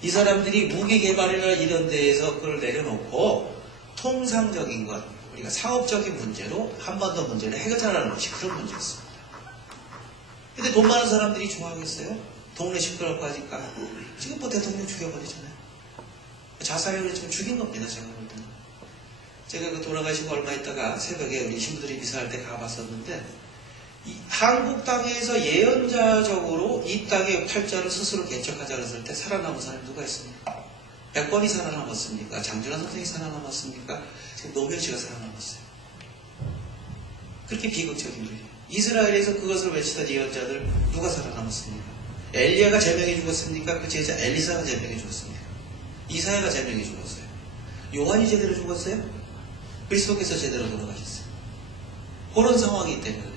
이 사람들이 무기 개발이나 이런 데에서 그걸 내려놓고 통상적인 것, 우리가 상업적인 문제로 한반도 문제를 해결하라는 것이 그런 문제였습니다. 근데 돈 많은 사람들이 좋아하겠어요? 동네 시끄럽고 하니까 지금 뭐 대통령 죽여버리잖아요. 자살을 지금 죽인 겁니다. 제가 볼 때는. 제가 돌아가시고 얼마 있다가 새벽에 우리 신부들이 미사할 때 가봤었는데 한국 땅에서 예언자적으로 이 땅의 팔자를 스스로 개척하자 그랬을 때 살아남은 사람이 누가 있습니까? 백번이 살아남았습니까? 장준환 선생이 살아남았습니까? 지금 노무현씨가 살아남았어요. 그렇게 비극적인 거예요. 이스라엘에서 그것을 외치던 예언자들 누가 살아남았습니까? 엘리야가 제명해 죽었습니까? 그 제자 엘리사가 제명해 죽었습니까? 이사야가 제명해 죽었어요. 요한이 제대로 죽었어요? 그리스도께서 제대로 돌아가셨어요. 그런 상황이기 때문에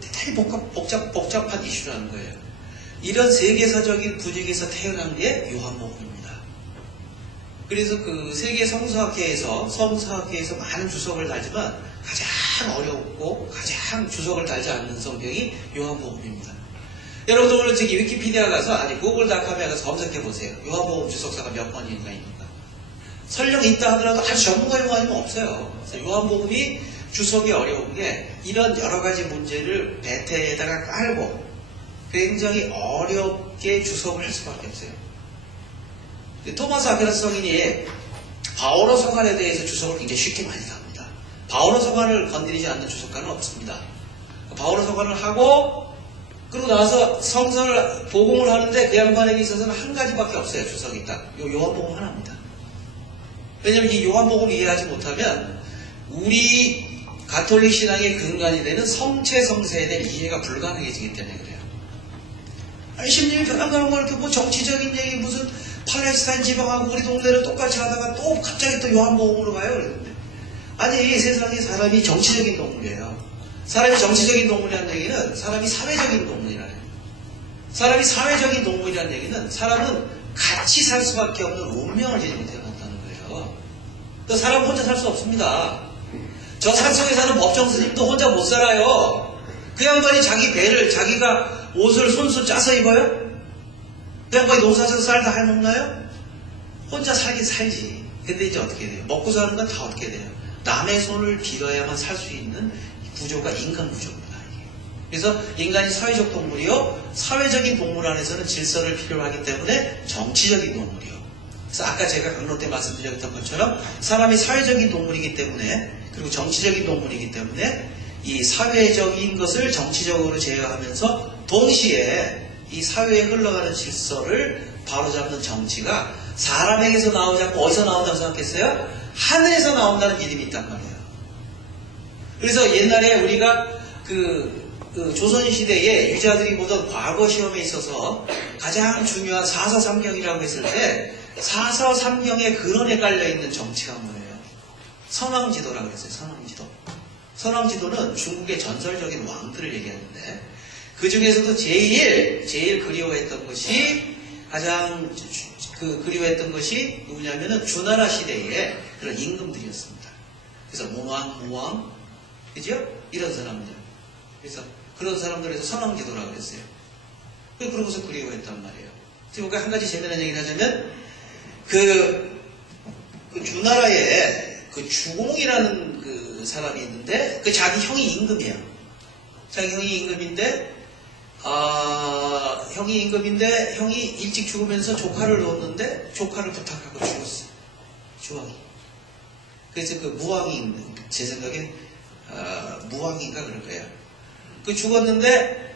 대단히 복잡한 이슈라는 거예요. 이런 세계사적인 분위기에서 태어난 게 요한복음입니다. 그래서 그 세계 성서학계에서 많은 주석을 달지만 가장 어렵고 가장 주석을 달지 않는 성경이 요한복음입니다. 여러분들 오늘 저기 위키피디아 가서 아니 구글닷컴에 가서 검색해 보세요. 요한복음 주석사가 몇 번인가입니까? 설령 있다 하더라도 아주 전문가 용어 아니면 없어요. 그래서 요한복음이 주석이 어려운 게 이런 여러 가지 문제를 베테에다가 깔고 굉장히 어렵게 주석을 할 수밖에 없어요. 토마스 아퀴나스 성인이 바오로 서간에 대해서 주석을 굉장히 쉽게 많이 합니다. 바오로 서간을 건드리지 않는 주석가는 없습니다. 바오로 서간을 하고 그러고 나서 성서를 복음을 하는데 그 양반에게 있어서는 한 가지밖에 없어요. 주석이 딱 요한복음 하나입니다. 왜냐하면 이 요한복음을 이해하지 못하면 우리 가톨릭 신앙의 근간이 되는 성체 성세에 대한 이해가 불가능해지기 때문에 그래요. 아니 심지어 변함가는 거 이렇게 뭐 정치적인 얘기 무슨 팔레스타인 지방하고 우리 동네를 똑같이 하다가 또 갑자기 또 요한복음으로 가요. 그랬는데 아니 세상에 사람이 정치적인 동물이에요. 사람이 정치적인 동물이라는 얘기는 사람이 사회적인 동물이라는 얘기예요. 사람이 사회적인 동물이라는 얘기는 사람은 같이 살 수밖에 없는 운명을 지니고 태어났다는 거예요. 그 사람 혼자 살 수 없습니다. 저 산속에 사는 법정 스님도 혼자 못 살아요. 그 양반이 자기 배를 자기가 옷을 손수 짜서 입어요? 그 양반이 농사져서 살다 해먹나요? 혼자 살긴 살지. 근데 이제 어떻게 돼요? 먹고 사는 건 다 어떻게 돼요? 남의 손을 빌어야만 살 수 있는 구조가 인간 구조입니다. 그래서 인간이 사회적 동물이요. 사회적인 동물 안에서는 질서를 필요로 하기 때문에 정치적인 동물이요. 그래서 아까 제가 강론 때 말씀드렸던 것처럼 사람이 사회적인 동물이기 때문에 그리고 정치적인 동물이기 때문에 이 사회적인 것을 정치적으로 제어하면서 동시에 이 사회에 흘러가는 질서를 바로잡는 정치가 사람에게서 나오지 않고 어디서 나온다고 생각했어요? 하늘에서 나온다는 믿음이 있단 말이에요. 그래서 옛날에 우리가 그 조선시대에 유자들이 보던 과거 시험에 있어서 가장 중요한 사서삼경이라고 했을 때 사서삼경의 근원에 깔려있는 정치가 뭐예요? 선왕지도라고 했어요. 선왕지도. 선왕지도는 중국의 전설적인 왕들을 얘기하는데 그 중에서도 제일 그리워했던 것이 가장 그리워했던 것이 누구냐면은 주나라 시대의 그런 임금들이었습니다. 그래서 무왕, 그죠? 이런 사람들. 그래서 그런 사람들에서 선왕지도라고 했어요. 그런 것을 그리워했단 말이에요. 지금 한 가지 재미난 얘기를 하자면 그 주나라에 그 주공이라는 그 사람이 있는데 그 자기 형이 임금이에요. 자기 형이 임금인데 형이 일찍 죽으면서 조카를 놓았는데 조카를 부탁하고 죽었어요. 주왕이. 그래서 그 무왕이 제 생각에 무왕인가 그럴 거예요. 그 죽었는데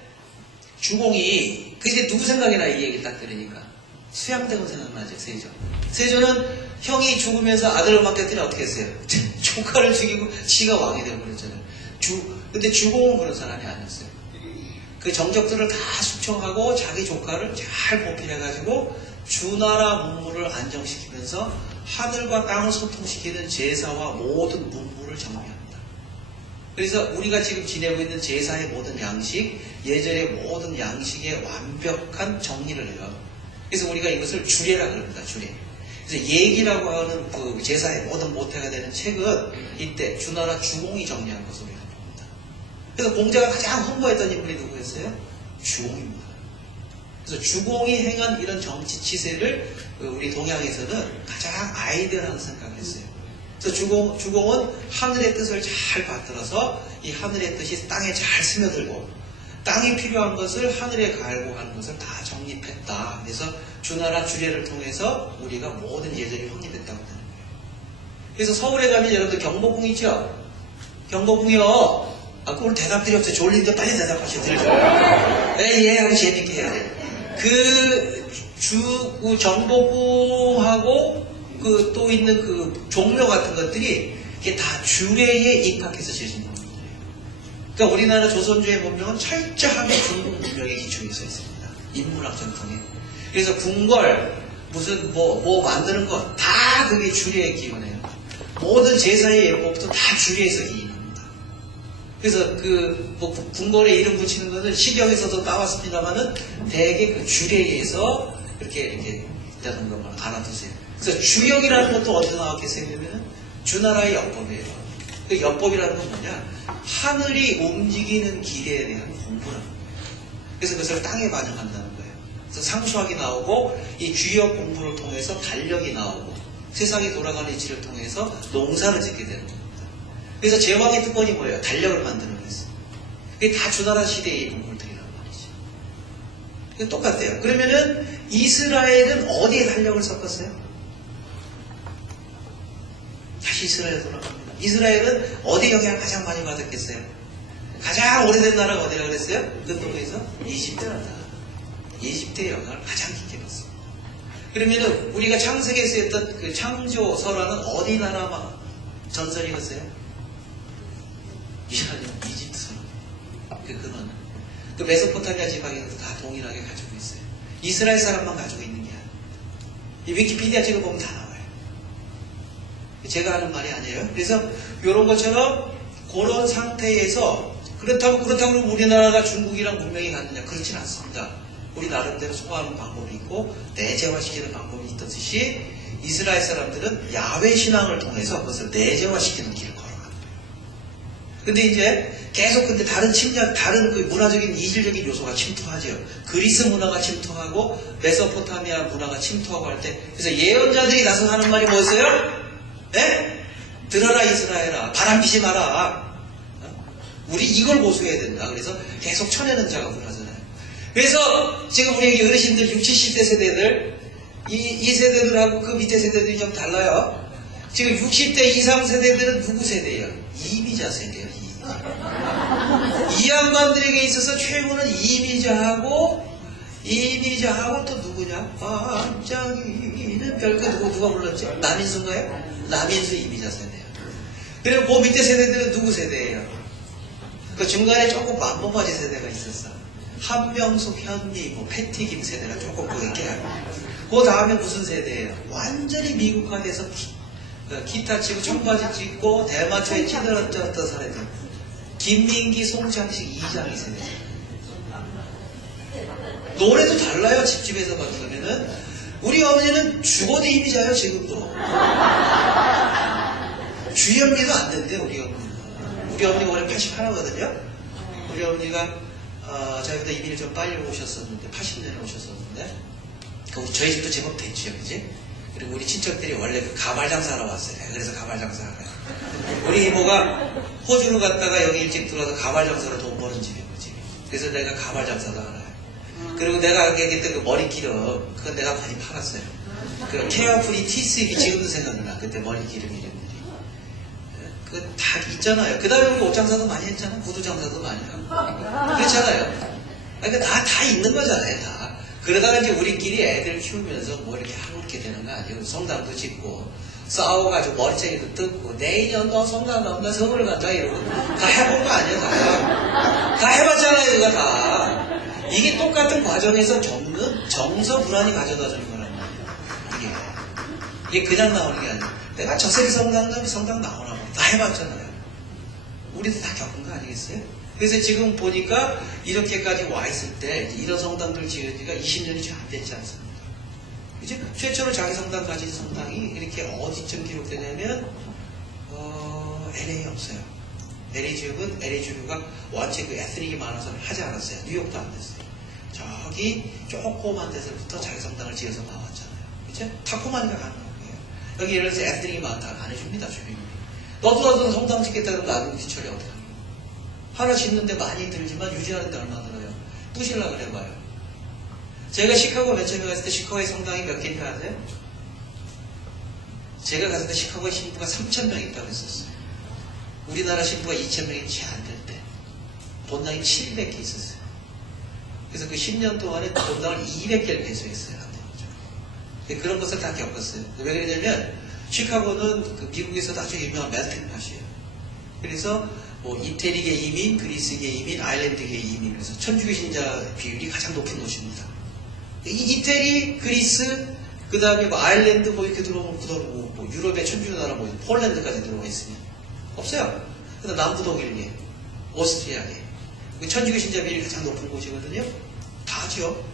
주공이 그게 누구 생각이나 이 얘기 딱 들으니까 수양대군 생각나죠. 세조는 형이 죽으면서 아들을 맡겼더니 어떻게 했어요? 조카를 죽이고 지가 왕이 되어버렸잖아요. 근데 주공은 그런 사람이 아니었어요. 그 정적들을 다 숙청하고 자기 조카를 잘 보필해가지고 주나라 문물을 안정시키면서 하늘과 땅을 소통시키는 제사와 모든 문물을 정리합니다. 그래서 우리가 지금 지내고 있는 제사의 모든 양식, 예절의 모든 양식의 완벽한 정리를 해요. 그래서 우리가 이것을 주례라 그럽니다. 주례. 그래서 예기라고 하는 그 제사의 모든 모태가 되는 책은 이때 주나라 주공이 정리한 것으로 우리가 봅니다. 그래서 공자가 가장 홍보했던 인물이 누구였어요? 주공입니다. 그래서 주공이 행한 이런 정치 치세를 우리 동양에서는 가장 아이디어라는 생각을 했어요. 그래서 주공은 하늘의 뜻을 잘 받들어서 이 하늘의 뜻이 땅에 잘 스며들고 땅이 필요한 것을 하늘에 갈고 하는 것을 다 정립했다. 그래서 주나라 주례를 통해서 우리가 모든 예절이 확립됐다고 하는 거예요. 그래서 서울에 가면 여러분들 경복궁 있죠? 경복궁이요. 아, 오늘 대답들이 없어요. 졸린데 빨리 대답하셔야 돼요. 예, 하고 재밌게 해야 돼요. 정보부하고 또 있는 종묘 같은 것들이 이게 다 주례에 입각해서 지어진 겁니다. 그러니까 우리나라 조선조의 문명은 철저하게 중국 문명에 기초해 서 있습니다. 인문학 전통에. 그래서 궁궐, 무슨 뭐 만드는 거 다 그게 주례에 기원해요. 모든 제사의 예법도 다 주례에서 기인합니다. 그래서 궁궐에 이름 붙이는 것은 시경에서도 나왔습니다만은 대개 그 주례에 의해서 이렇게 되는 것만 알아두세요. 그래서 주역이라는 것도 어디서 나왔겠어요? 그러면 주나라의 역법이에요. 그 역법이라는 건 뭐냐? 하늘이 움직이는 길에 대한 공부라는 거예요. 그래서 그것을 땅에 반영한다는 거예요. 그래서 상수학이 나오고 이 주역 공부를 통해서 달력이 나오고 세상이 돌아가는 이치를 통해서 농사를 짓게 되는 겁니다. 그래서 제왕의 특권이 뭐예요? 달력을 만드는 거였어요. 그게 다 주나라 시대의 공부들이란 말이죠. 똑같아요. 그러면은 이스라엘은 어디에 달력을 섞었어요? 다시 이스라엘에 돌아갑니다. 이스라엘은 어디 영향을 가장 많이 받았겠어요? 가장 오래된 나라가 어디라고 그랬어요? 근동에서 이집트입니다. 이집트의 영향을 가장 깊게 받습니다. 그러면은 우리가 창세기에서 했던 그 창조설화는 어디 나라만 전설이었어요? 이집트 설화. 그 근원은. 그 메소포타미아 지방에서 다 동일하게 가지고 있어요. 이스라엘 사람만 가지고 있는 게 아니에요. 이 위키피디아 찍어보면 다 나와요. 제가 하는 말이 아니에요. 그래서 이런 것처럼 그런 상태에서 그렇다고 우리나라가 중국이랑 문명이 같느냐? 그렇진 않습니다. 우리 나름대로 소화하는 방법이 있고 내재화시키는 방법이 있듯이 이스라엘 사람들은 야훼 신앙을 통해서 그것을 내재화시키는 길을 걸어가는 거예요. 근데 이제 계속 다른 그 문화적인 이질적인 요소가 침투하죠. 그리스 문화가 침투하고 메소포타미아 문화가 침투하고 할 때 그래서 예언자들이 나서 하는 말이 뭐였어요? 네? 들어라 이스라엘아, 바람 피지 마라. 우리 이걸 고수해야 된다. 그래서 계속 쳐내는 작업을 하잖아요. 그래서 지금 우리 어르신들 60, 70대 세대들 이 세대들하고 그 밑에 세대들이 좀 달라요. 지금 60대 이상 세대들은 누구 세대예요? 이미자 세대예요. 이 양반들에게 있어서 최고는 이미자하고 또 누구냐? 반짝이는 별그 누가 불렀죠? 남인수인가요? 남인수 이미자 세대예요. 그리고 그 밑에 세대들은 누구 세대예요? 그 중간에 조금 만보바지 세대가 있었어. 한명숙, 현미, 패티김 세대가 조금 그렇게 하고. 그 다음에 무슨 세대예요? 완전히 미국화돼서 기타 치고 청바지 찍고 대마초에 찌들었던 사람들. 김민기, 송창식, 이장희 세대. 노래도 달라요. 집집에서 봤으면은. 우리 어머니는 죽어도 이미자요, 지금도. 주현미도 안 된대, 우리 어머니. 우리 어머니가 원래 81거든요. 우리 어머니가 저희보다 이민을 좀 빨리 오셨었는데 80년에 오셨었는데 저희 집도 제법 됐죠, 그지? 그리고 우리 친척들이 원래 그 가발 장사하러 왔어요. 그래서 가발 장사하러 가요. 우리 이모가 호주로 갔다가 여기 일찍 들어와서 가발 장사로 돈 버는 집이에요, 그지? 그래서 내가 가발 장사도 알아요. 그리고 내가 얘기했던 그 머리기름 그건 내가 많이 팔았어요. 그 케어프리 티스입이 지금도 생각나. 그때 머리기름 이름들이. 그 다 있잖아요. 그 다음에 우리 옷장사도 많이 했잖아. 구두장사도 많이 하고. 그렇잖아요. 그러니까 다 있는 거잖아요. 다. 그러다가 이제 우리끼리 애들 키우면서 뭐 이렇게 하고 이렇게 되는 거 아니에요. 성당도 짓고 싸워가지고 머리채기도 뜯고 내년 너 성당 나온다 서울을 간다 이러고 다 해본 거 아니에요. 다 해봤잖아요. 그거 다. 이게 똑같은 과정에서 겪는 정서 불안이 가져다 주는 거란 말이에요. 이게 그냥 나오는 게 아니에요. 내가 저세리 성당 나오라고 다 해봤잖아요. 우리도 다 겪은 거 아니겠어요? 그래서 지금 보니까 이렇게까지 와 있을 때 이런 성당들 지은 지가 20년이 잘 안 됐지 않습니까? 이제 최초로 자기 성당 가진 성당이 이렇게 어디쯤 기록되냐면 LA 없어요. LA 지역은 LA 주류가 원체 그 에스닉이 많아서 하지 않았어요. 뉴욕도 안 됐어요. 저기 조그만 데서부터 자기 성당을 지어서 나왔잖아요. 그죠? 타코마니가 가는 거예요. 여기 예를 들어서 에스닉이 많다 안 해줍니다. 주민이. 너도 성당 짓겠다 그러면 나도 뒤처리 어떻게 합니까? 하나 짓는데 많이 들지만 유지하는데 얼마 들어요? 부실라 그래봐요. 제가 시카고 맨 처음에 갔을 때 시카고의 성당이 몇 개인지 아세요? 제가 갔을 때 시카고의 신부가 3,000명 있다고 했었어요. 우리나라 신부가 2,000명이 채 안 될 때. 본당이 700개 있었어요. 그래서 그 10년 동안에 본당을 200개를 배수했어요. 근데 그런 것을 다 겪었어요. 왜 그러냐면 시카고는 그 미국에서도 아주 유명한 멜팅 팟이에요. 그래서 뭐 이태리계 이민, 그리스계 이민, 아일랜드계 이민, 그래서 천주교 신자 비율이 가장 높은 곳입니다. 이태리, 그리스, 그 다음에 뭐 아일랜드 뭐 이렇게 들어오면 뭐 유럽의 천주교 나라 뭐 폴란드까지 들어와 있으면 없어요. 그다음 남부 독일계, 오스트리아계, 천주교 신자 비율이 가장 높은 곳이거든요. 다죠.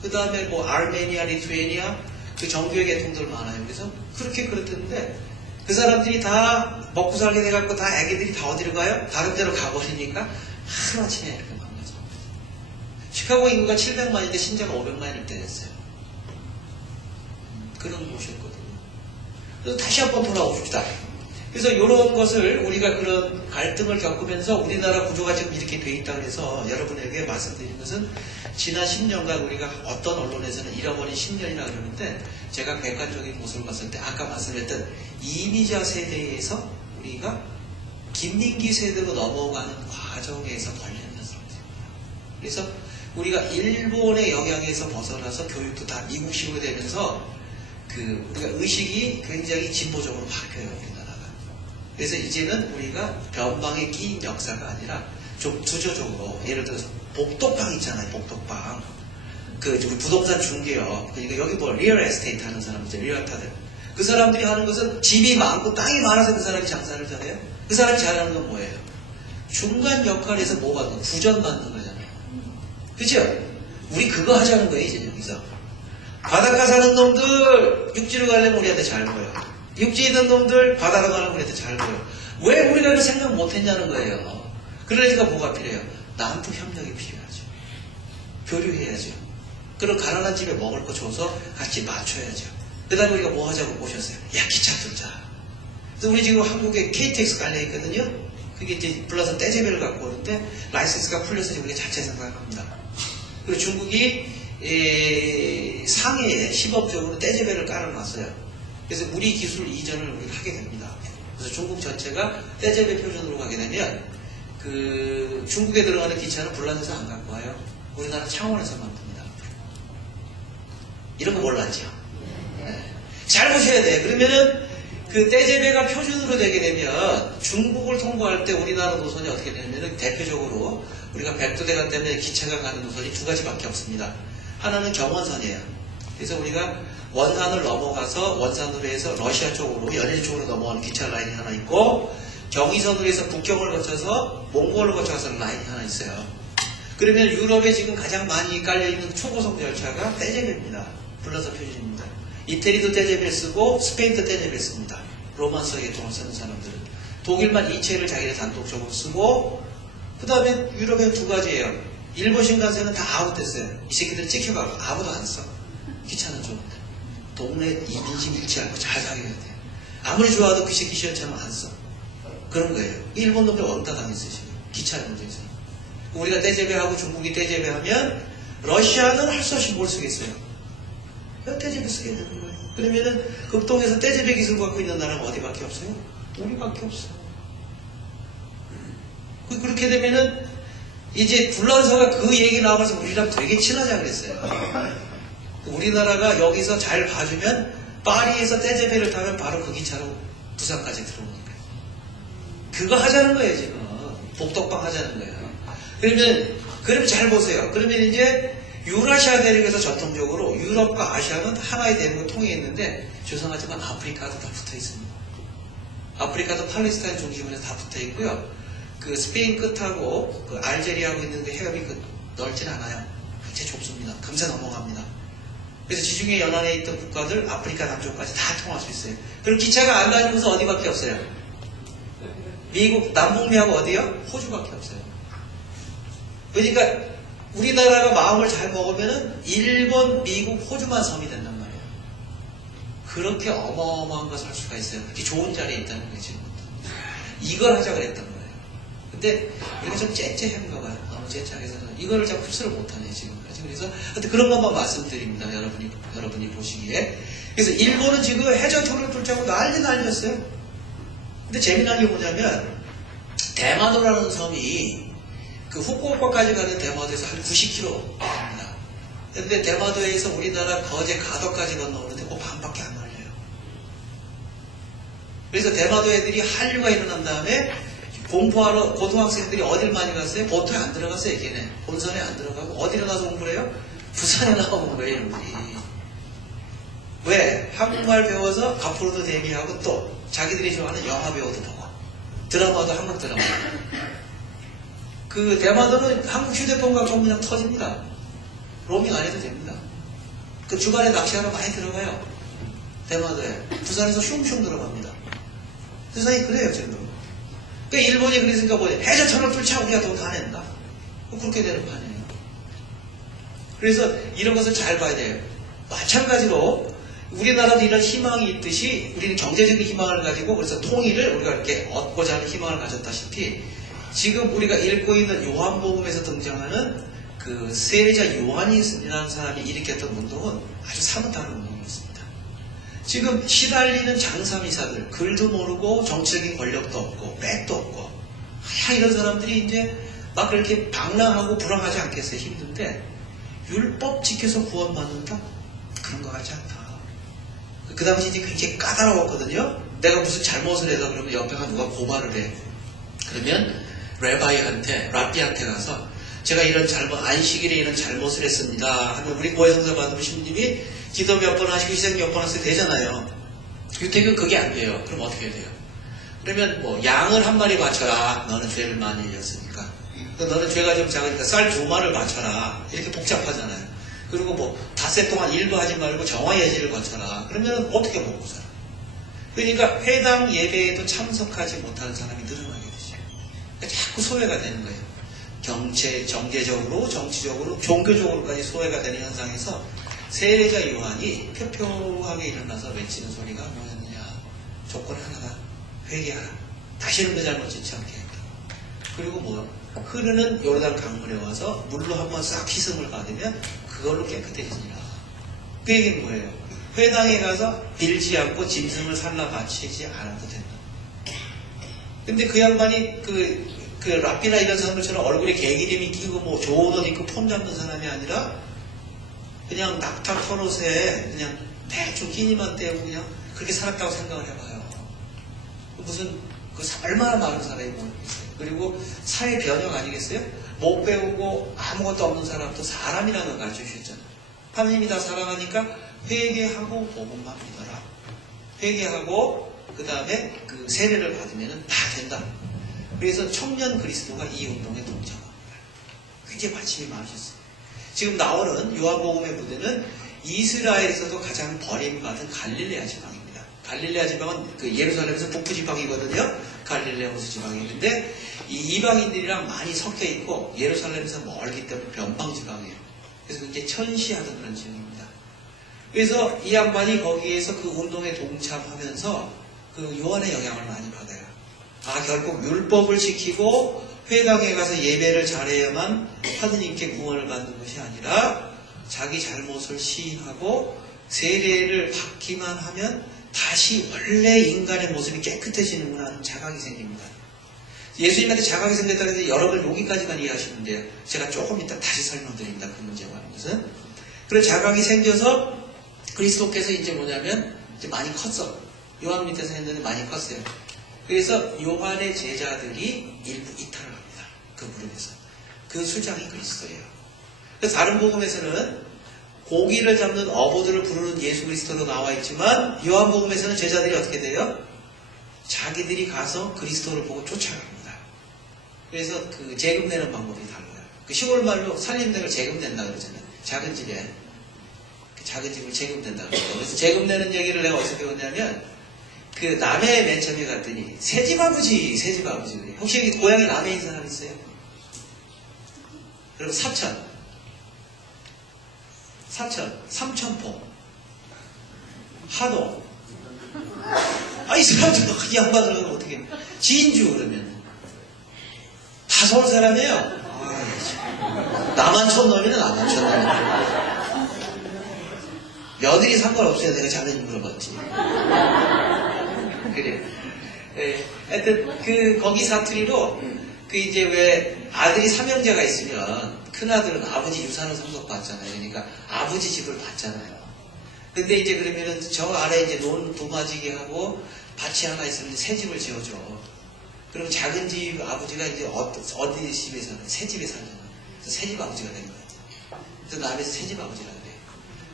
그 다음에 뭐 아르메니아, 리투애니아 그 정교회 계통들 많아요. 그래서 그렇게 그랬는데 그 사람들이 다 먹고 살게 돼갖고 다 애기들이 다 어디로 가요? 다른 데로 가버리니까 하루아침에 이렇게 망가져. 시카고 인구가 700만인데 신자가 500만일 때 됐어요. 그런 곳이었거든요. 그래서 다시 한번 돌아옵시다. 그래서 이런 것을 우리가 그런 갈등을 겪으면서 우리나라 구조가 지금 이렇게 돼 있다 그래서 여러분에게 말씀드린 것은 지난 10년간 우리가 어떤 언론에서는 잃어버린 10년이라 그러는데 제가 객관적인 모습을 봤을 때 아까 말씀했던 이미자 세대에서 우리가 김민기 세대로 넘어가는 과정에서 걸렸는 사람들입니다. 그래서 우리가 일본의 영향에서 벗어나서 교육도 다 미국식으로 되면서 우리가 의식이 굉장히 진보적으로 바뀌어요, 우리나라가. 그래서 이제는 우리가 변방에 끼인 역사가 아니라 좀 구조적으로, 예를 들어서 복덕방 있잖아요, 복덕방. 우리 부동산 중개업. 그러니까 여기 뭐 리얼 에스테이트 하는 사람들, 리얼타들. 그 사람들이 하는 것은 집이 많고 땅이 많아서 그 사람이 장사를 잘해요. 그 사람이 잘하는 건 뭐예요? 중간 역할에서 뭐 받는 거? 구전 받는 거잖아요. 그죠? 우리 그거 하자는 거예요, 이제 여기서. 바닷가 사는 놈들 육지로 가려면 우리한테 잘 보여. 육지에 있는 놈들 바다로 가려면 우리한테 잘 보여. 왜 우리가 그 생각 못했냐는 거예요. 그러니까 뭐가 필요해요? 남북 협력이 필요하죠. 교류해야죠. 그럼 가난한 집에 먹을 거 줘서 같이 맞춰야죠. 그 다음에 우리가 뭐 하자고 모셨어요? 야, 기차 들자. 그래서 우리 지금 한국에 KTX 깔려 있거든요. 그게 이제 불러서 떼제배를 갖고 오는데 라이센스가 풀려서 우리가 자체 생각합니다. 그리고 중국이 상해에 시범적으로 떼제배를 깔아놨어요. 그래서 우리 기술 이전을 우리가 하게 됩니다. 그래서 중국 전체가 떼제배 표준으로 가게 되면 중국에 들어가는 기차는 불란에서 안 갖고 와요. 우리나라 창원에서 만듭니다. 이런 거 몰랐죠? 네. 잘 보셔야 돼요. 그러면은 그 떼제배가 표준으로 되게 되면 중국을 통과할 때 우리나라 노선이 어떻게 되냐면 대표적으로 우리가 백두대간 때문에 기차가 가는 노선이 두 가지밖에 없습니다. 하나는 경원선이에요. 그래서 우리가 원산을 넘어가서 원산으로 해서 러시아 쪽으로 연일 쪽으로 넘어가는 기차 라인이 하나 있고 경의선으로 해서 북경을 거쳐서 몽골을 거쳐서 라인이 하나 있어요. 그러면 유럽에 지금 가장 많이 깔려있는 초고속 열차가 떼제배입니다. 불란서 표준입니다. 이태리도 떼제배를 쓰고 스페인도 떼제배를 씁니다. 로만서 계통을 쓰는 사람들은. 독일만 이체를 자기네 단독적으로 쓰고 그 다음에 유럽에 두 가지예요. 일본 신간세는 다 아웃됐어요. 이 새끼들 찍혀가고 아무도 안 써. 귀찮은 좀 동네 민심 일치하고 잘 사귀어야 돼. 아무리 좋아도 그 새끼 시원찮으면 안 써. 그런 거예요. 일본 놈들 왕따 당했어요. 지금. 기차의 문제에서. 우리가 떼제배하고 중국이 떼제배하면 러시아는 할 수 없이 뭘 쓰겠어요. 그냥 떼제배 쓰게 되는 거예요. 그러면은 극동에서 떼제배 기술 갖고 있는 나라가 어디밖에 없어요? 우리밖에 없어요. 그렇게 되면은 이제 불란서가 그 얘기 나와서 우리랑 되게 친하자 그랬어요. 우리나라가 여기서 잘 봐주면 파리에서 떼제배를 타면 바로 그 기차로 부산까지 들어오니까. 그거 하자는 거예요, 지금. 복덕방 하자는 거예요. 그러면 잘 보세요. 그러면 이제 유라시아 대륙에서 전통적으로 유럽과 아시아는 하나의 대륙을 통해 있는데 죄송하지만 아프리카도 다 붙어 있습니다. 아프리카도 팔레스타인 중심으로 다 붙어 있고요. 그 스페인 끝하고 그 알제리하고 있는 그 해협이 넓진 않아요. 굉장히 좁습니다. 금세 넘어갑니다. 그래서 지중해 연안에 있던 국가들 아프리카 남쪽까지 다 통할 수 있어요. 그럼 기차가 안 가는 곳은 어디밖에 없어요? 미국, 남북미하고 어디요? 호주밖에 없어요. 그러니까 우리나라가 마음을 잘 먹으면은 일본, 미국, 호주만 섬이 된단 말이에요. 그렇게 어마어마한 것을 할 수가 있어요. 그렇게 좋은 자리에 있다는 거예요, 지금. 이걸 하자 그랬던 거예요. 근데 우리가 좀 째째한가 봐요. 너무 째째해서는 이거를 잘 흡수를 못하네, 지금까지. 그래서 하여튼 그런 것만 말씀드립니다. 여러분이 보시기에. 그래서 일본은 지금 해저초를 뚫자고 난리였어요. 근데 재미난 게 뭐냐면 대마도라는 섬이 그 후쿠오카까지 가는 대마도에서 한 90km 갑니다. 근데 대마도에서 우리나라 거제 가도까지 건너오는데 그 반밖에 안 걸려요. 그래서 대마도 애들이 한류가 일어난 다음에 공부하러 고등학생들이 어딜 많이 갔어요? 보통에 안 들어갔어요, 걔네. 본선에 안 들어가고 어디로 가서 공부를 해요? 부산에 나오는 거예요, 이놈들이. 왜? 한국말 배워서 앞으로도 데뷔하고 또 자기들이 좋아하는 영화 배우도 보고 드라마도 한국 드라마. 그 대마도는 한국 휴대폰 갖고 그냥 터집니다. 로밍 안 해도 됩니다. 그 주말에 낚시하러 많이 들어가요. 대마도에. 부산에서 슝슝 들어갑니다. 세상이 그래요, 지금. 그러니까 일본이 그랬으니까 뭐 해저터널 뚫자 우리가 돈 다 낸다. 그렇게 되는 거 아니에요. 그래서 이런 것을 잘 봐야 돼요. 마찬가지로 우리나라도 이런 희망이 있듯이 우리는 경제적인 희망을 가지고 그래서 통일을 우리가 이렇게 얻고자 하는 희망을 가졌다시피 지금 우리가 읽고 있는 요한복음에서 등장하는 그 세례자 요한이라는 사람이 일으켰던 운동은 아주 사뭇 다른 운동이었습니다. 지금 시달리는 장사미사들, 글도 모르고 정치적인 권력도 없고 백도 없고 이런 사람들이 이제 막 그렇게 방랑하고 불황하지 않겠어요. 힘든데 율법 지켜서 구원받는다? 그런 것 같지 않다. 그 당시 이제 굉장히 까다로웠거든요. 내가 무슨 잘못을 해서 그러면 옆에가 누가 고발을 해. 그러면 랍비한테 가서 제가 이런 안식일에 이런 잘못을 했습니다 하면 우리 고해성사 받으면 신부님이 기도 몇 번 하시고 희생 몇 번 하셔도 되잖아요. 유태교는 그게 안 돼요. 그럼 어떻게 해야 돼요? 그러면 뭐 양을 한 마리 바쳐라. 너는 죄를 많이 지었으니까. 너는 죄가 좀 작으니까 쌀 2마리를 바쳐라. 이렇게 복잡하잖아요. 그리고 뭐 닷새 동안 일도 하지 말고 정화예지를 거쳐라. 그러면 어떻게 먹고 살아? 그러니까 회당 예배에도 참석하지 못하는 사람이 늘어나게 되죠. 그러니까 자꾸 소외가 되는 거예요. 정계적으로, 정치적으로, 종교적으로까지 소외가 되는 현상에서 세례자 요한이 표표하게 일어나서 외치는 소리가 뭐였느냐. 조건 하나다. 회개하라. 다시는 그 잘못 짓지 않게 했다. 그리고 뭐 흐르는 요르단 강물에 와서 물로 한번 싹 희승을 받으면 그걸로 깨끗해지니라. 그 얘기는 뭐예요? 회당에 가서 빌지 않고 짐승을 살라 바치지 않아도 된다. 근데 그 양반이 그 랍비나 이런 사람들처럼 얼굴에 개기름이 끼고 뭐 좋은 옷 입고 폼 잡는 사람이 아니라 그냥 낙타 털옷에 그냥 대충 끼니만 떼고 그냥 그렇게 살았다고 생각을 해봐요. 무슨 얼마나 많은 사람이 뭐 있어요. 그리고 사회 변형 아니겠어요? 못 배우고 아무것도 없는 사람도 사람이라는 걸 가르쳐 주셨잖아요. 하나님이 다 사랑하니까 회개하고 복음만 믿어라. 회개하고 그 다음에 그 세례를 받으면 다 된다. 그래서 청년 그리스도가 이 운동에 동참합니다. 굉장히 관심이 많으셨어요. 지금 나오는 요한복음의 무대는 이스라엘에서도 가장 버림받은 갈릴레아 지방입니다. 갈릴레아 지방은 그 예루살렘에서 북부 지방이거든요. 갈릴레아 호수 지방이 있는데 이 이방인들이랑 많이 섞여 있고 예루살렘에서 멀기 때문에 변방 지방이에요. 그래서 굉장히 천시하던 그런 지역입니다. 그래서 이 양반이 거기에서 그 운동에 동참하면서 그 요한의 영향을 많이 받아요. 결국 율법을 지키고 회당에 가서 예배를 잘해야만 하느님께 구원을 받는 것이 아니라 자기 잘못을 시인하고 세례를 받기만 하면 다시 원래 인간의 모습이 깨끗해지는구나 하는 자각이 생깁니다. 예수님한테 자각이 생겼다고 해서 여러분 여기까지만 이해하시면 돼요. 제가 조금 이따 다시 설명드립니다. 그 문제가 하는 것은. 그런 자각이 생겨서 그리스도께서 이제 뭐냐면 이제 많이 컸어. 요한 밑에서 했는데 많이 컸어요. 그래서 요한의 제자들이 일부 이탈을 합니다. 그 무렵에서. 그 수장이 그리스도예요. 그래서 다른 복음에서는 고기를 잡는 어부들을 부르는 예수 그리스도로 나와 있지만 요한복음에서는 제자들이 어떻게 돼요? 자기들이 가서 그리스도를 보고 쫓아갑니다. 그래서 그 재금 내는 방법이 달라요. 그 시골 말로 살림댁을 재금 낸다 그러잖아요. 작은 집에 그 작은 집을 재금 낸다 그러죠. 그래서 재금 내는 얘기를 내가 어디서 배웠냐면 그 남해 맨 처음에 갔더니 새집 아버지 혹시 여기 고향이 남해인 사람 있어요? 그리고 사천, 삼천포, 하동. 이 사람들 이 양반들 어떻게 진주 그러면 다 서울 사람이에요. 남한천 놈이나 남한천 놈이나 며느리 상관없어요. 내가 자네님 물어봤지. 그래. 하여튼 거기 사투리로 그 이제 왜 아들이 삼형제가 있으면 큰아들은 아버지 유산을 상속받잖아요. 그러니까 아버지 집을 받잖아요. 근데 이제 그러면은 저 아래 이제 논 도마지게 하고 밭이 하나 있으면 새 집을 지어줘. 그럼 작은 집 아버지가 이제 어디 집에 사는? 새 집에 살잖아. 그래서 새 집 아버지가 된 거예요. 그래서 남에서 새 집 아버지라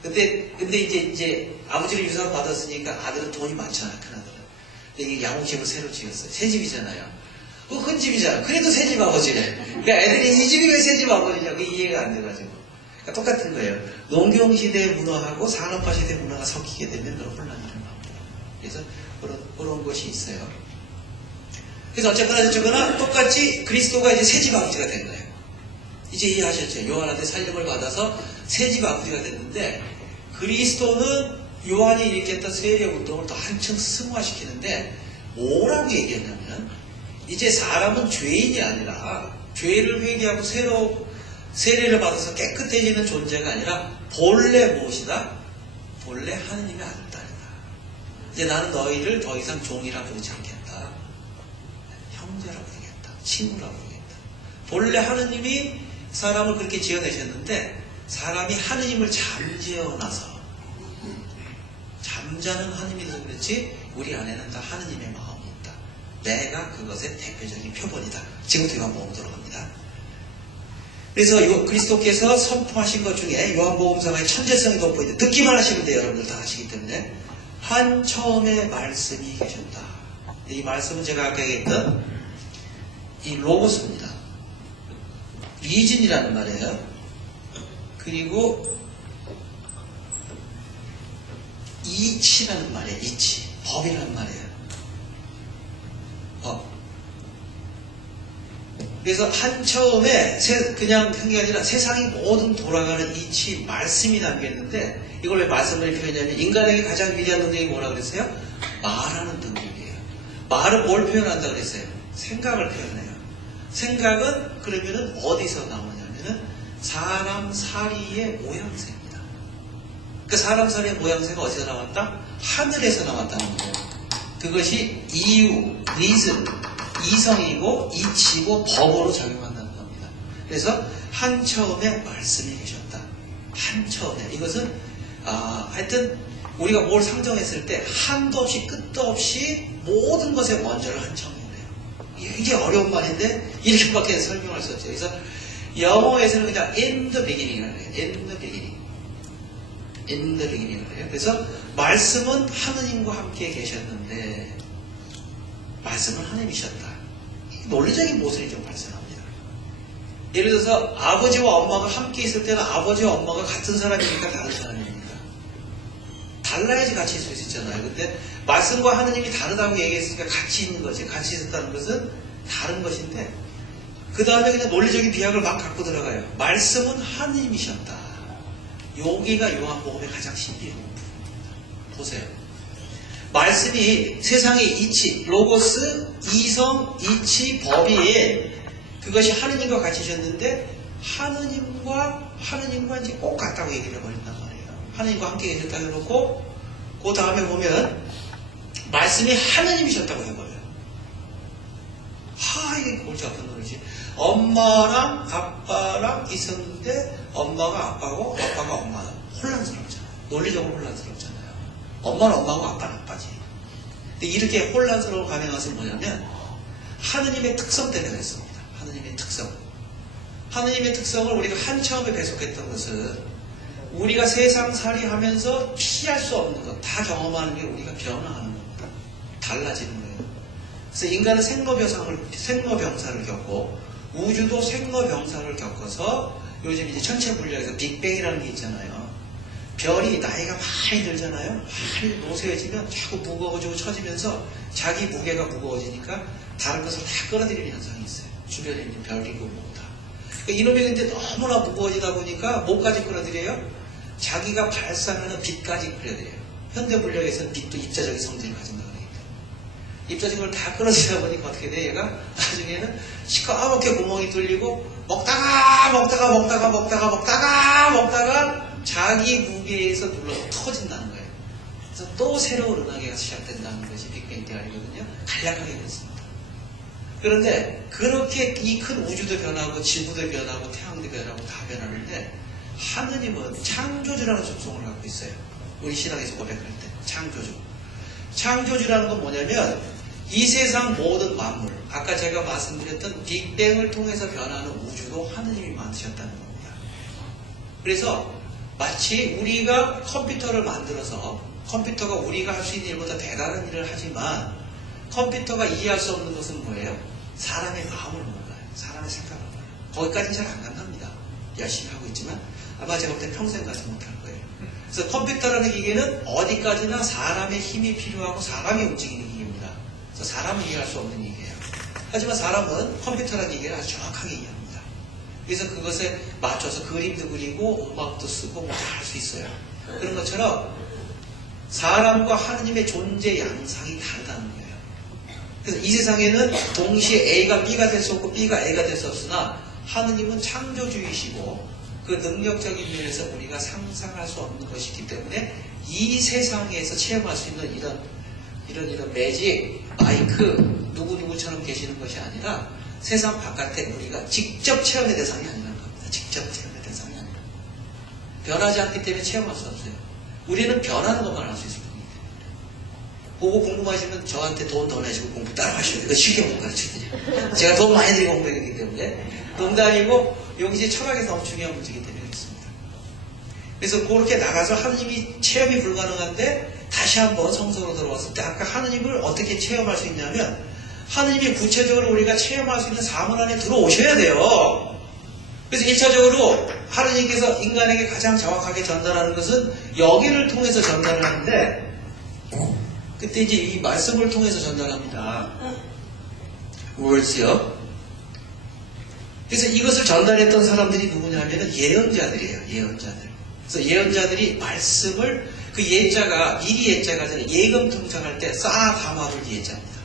그래. 근데 이제 아버지를 유산 받았으니까 아들은 돈이 많잖아, 큰아들은. 근데 이게 양옥집을 새로 지었어요. 새 집이잖아요. 그거 큰 집이잖아. 그래도 새 집 아버지래. 그러니까 애들이 이 집이 왜 새 집 아버지냐고 이해가 안 돼가지고. 그러니까 똑같은 거예요. 농경시대 문화하고 산업화시대 문화가 섞이게 되면 그런 혼란이 일어납니다. 그래서 그런 것이 있어요. 그래서 어쨌거나 똑같이 그리스도가 이제 새 집 아버지가 된 거예요. 이제 이해하셨죠? 요한한테 살림을 받아서 새 집 아버지가 됐는데, 그리스도는 요한이 일으켰던 세례 운동을 더 한층 승화시키는데 뭐라고 얘기했냐면, 이제 사람은 죄인이 아니라 죄를 회개하고 새로 세례를 받아서 깨끗해지는 존재가 아니라 본래 무엇이다? 본래 하느님의 아들딸이다. 이제 나는 너희를 더 이상 종이라 부르지 않겠다. 형제라 부르겠다. 친구라 부르겠다. 본래 하느님이 사람을 그렇게 지어내셨는데, 사람이 하느님을 잠재워놔서 잠자는 하느님이라서 그렇지 우리 안에는 다 하느님의 마음이 있다. 내가 그것의 대표적인 표본이다. 지금부터 요한복음 들어갑니다. 그래서 그리스도께서 선포하신 것 중에 요한복음상의 천재성이 돋보이는데, 듣기만 하시면 돼요. 여러분들 다 아시기 때문에. 한 처음에 말씀이 계셨다. 이 말씀은 제가 아까 얘기했던 이 로고스입니다. 이진이라는 말이에요. 그리고 이치라는 말이에요. 이치. 법이라는 말이에요. 법. 그래서 한 처음에 그냥 한 게 아니라 세상이 모든 돌아가는 이치 말씀이 담겨있는데, 이걸 왜 말씀을 표현하냐면 인간에게 가장 위대한 능력이 뭐라 그랬어요? 말하는 능력이에요. 말은 뭘 표현한다 그랬어요? 생각을 표현해요. 생각은 그러면은 어디서 나오냐면은 사람 사리의 모양새입니다. 그 사람 사리의 모양새가 어디서 나왔다? 하늘에서 나왔다는 거예요. 그것이 이유, 리즌, 이성이고 이치고 법으로 작용한다는 겁니다. 그래서 한 처음에 말씀이 계셨다. 한 처음에. 이것은 하여튼 우리가 뭘 상정했을 때 한도 없이 끝도 없이 모든 것의 원조를 한 처음이에요. 이게 어려운 말인데 이렇게밖에 설명할 수 없죠. 그래서 영어에서는 그냥 in the beginning이라고 해요. in the beginning. in the beginning이라고 해요. 그래서 말씀은 하느님과 함께 계셨는데 말씀은 하느님이셨다. 논리적인 모순이 좀 발생합니다. 예를 들어서 아버지와 엄마가 함께 있을 때는 아버지와 엄마가 같은 사람이니까 다른 사람입니까? 달라야지 같이 있을 수 있잖아요. 근데 말씀과 하느님이 다르다고 얘기했으니까 같이 있는 거지. 같이 있었다는 것은 다른 것인데, 그 다음에 그냥 논리적인 비약을 막 갖고 들어가요. 말씀은 하느님이셨다. 여기가 요한복음의 가장 신비로운 부분입니다. 보세요. 말씀이 세상의 이치, 로고스, 이성, 이치, 법이 그것이 하느님과 같이 있었는데, 하느님과 이제 꼭 같다고 얘기를 해버린단 말이에요. 하느님과 함께 계셨다고 해놓고, 그 다음에 보면 말씀이 하느님이셨다고 해버려요. 이게 골치 아픈 노릇이지. 엄마랑 아빠랑 있었는데 엄마가 아빠고 아빠가 엄마다. 혼란스럽잖아요. 논리적으로 혼란스럽잖아요. 엄마는 엄마고 아빠는 아빠지. 근데 이렇게 혼란스러워 가능한 것은 뭐냐면 하느님의 특성 때문에 그랬습니다. 하느님의 특성. 하느님의 특성을 우리가 한처음에 배속했던 것은 우리가 세상살이 하면서 피할 수 없는 것, 다 경험하는 게 우리가 변화하는 겁니다. 달라지는 거예요. 그래서 인간은 생로병사를 겪고 우주도 생로병사를 겪어서 요즘 이제 천체 물리학에서 빅뱅이라는 게 있잖아요. 별이 나이가 많이 들잖아요. 많이 노쇠해지면 자꾸 무거워지고 처지면서 자기 무게가 무거워지니까 다른 것을 다 끌어들이는 현상이 있어요. 주변에 있는 별이고 뭐다. 그러니까 이놈이 근데 너무나 무거워지다 보니까 뭐까지 끌어들여요? 자기가 발산하는 빛까지 끌어들여요. 현대 물리학에서는 빛도 입자적인 성질을 가진다고 하기 때문에. 입자적인 걸 다 끌어들이다 보니까 어떻게 돼? 얘가 나중에는 시커멓게 구멍이 뚫리고 먹다가 자기 무게에서 눌러서 터진다는 거예요. 그래서 또 새로운 은하계가 시작된다는 것이 빅뱅 대학이거든요. 간략하게 그렇습니다. 그런데 그렇게 이 큰 우주도 변하고 지구도 변하고 태양도 변하고 다 변하는데 하느님은 창조주라는 속성을 갖고 있어요. 우리 신앙에서 고백할 때 창조주. 창조주라는 건 뭐냐면 이 세상 모든 만물, 아까 제가 말씀드렸던 빅뱅을 통해서 변하는 우주도 하느님이 만드셨다는 겁니다. 그래서 마치 우리가 컴퓨터를 만들어서 컴퓨터가 우리가 할 수 있는 일보다 대단한 일을 하지만 컴퓨터가 이해할 수 없는 것은 뭐예요? 사람의 마음을 몰라요. 사람의 생각을 몰라요. 거기까지는 잘 안 간답니다. 열심히 하고 있지만 아마 제가 볼 때 평생 가지 못할 거예요. 그래서 컴퓨터라는 기계는 어디까지나 사람의 힘이 필요하고 사람이 움직이는 기계입니다. 그래서 사람은 이해할 수 없는 기계예요. 하지만 사람은 컴퓨터라는 기계를 아주 정확하게 이해합니다. 그래서 그것에 맞춰서 그림도 그리고 음악도 쓰고 뭐 다 할 수 있어요. 그런 것처럼 사람과 하느님의 존재 양상이 다르다는 거예요. 그래서 이 세상에는 동시에 A가 B가 될 수 없고 B가 A가 될 수 없으나 하느님은 창조주이시고 그 능력적인 면에서 우리가 상상할 수 없는 것이기 때문에 이 세상에서 체험할 수 있는 이런 매직, 마이크, 누구누구처럼 계시는 것이 아니라 세상 바깥에 우리가 직접 체험의 대상이 아니라는 겁니다. 직접 체험의 대상이 아니라. 변하지 않기 때문에 체험할 수 없어요. 우리는 변하는 것만 할 수 있을 겁니다. 보고 궁금하시면 저한테 돈 더 내시고 공부 따라 하셔야 돼요. 쉽게 못 가르치거든요. 제가 돈 많이 들이고 공부했기 때문에. 농담이고 여기 철학에서 너무 중요한 문제이기 때문에 그렇습니다. 그래서 그렇게 나가서 하느님이 체험이 불가능한데 다시 한번 성성으로 들어왔을 때 아까 하느님을 어떻게 체험할 수 있냐면 하느님이 구체적으로 우리가 체험할 수 있는 사물 안에 들어오셔야 돼요. 그래서 1차적으로 하느님께서 인간에게 가장 정확하게 전달하는 것은 여기를 통해서 전달을 하는데 그때 이제 이 말씀을 통해서 전달합니다. words요. 그래서 이것을 전달했던 사람들이 누구냐면 예언자들이에요. 예언자들. 그래서 예언자들이 말씀을 그 예자가 미리 예자가 아니라 예금 통장할 때 쌓아 담아둘 예자입니다.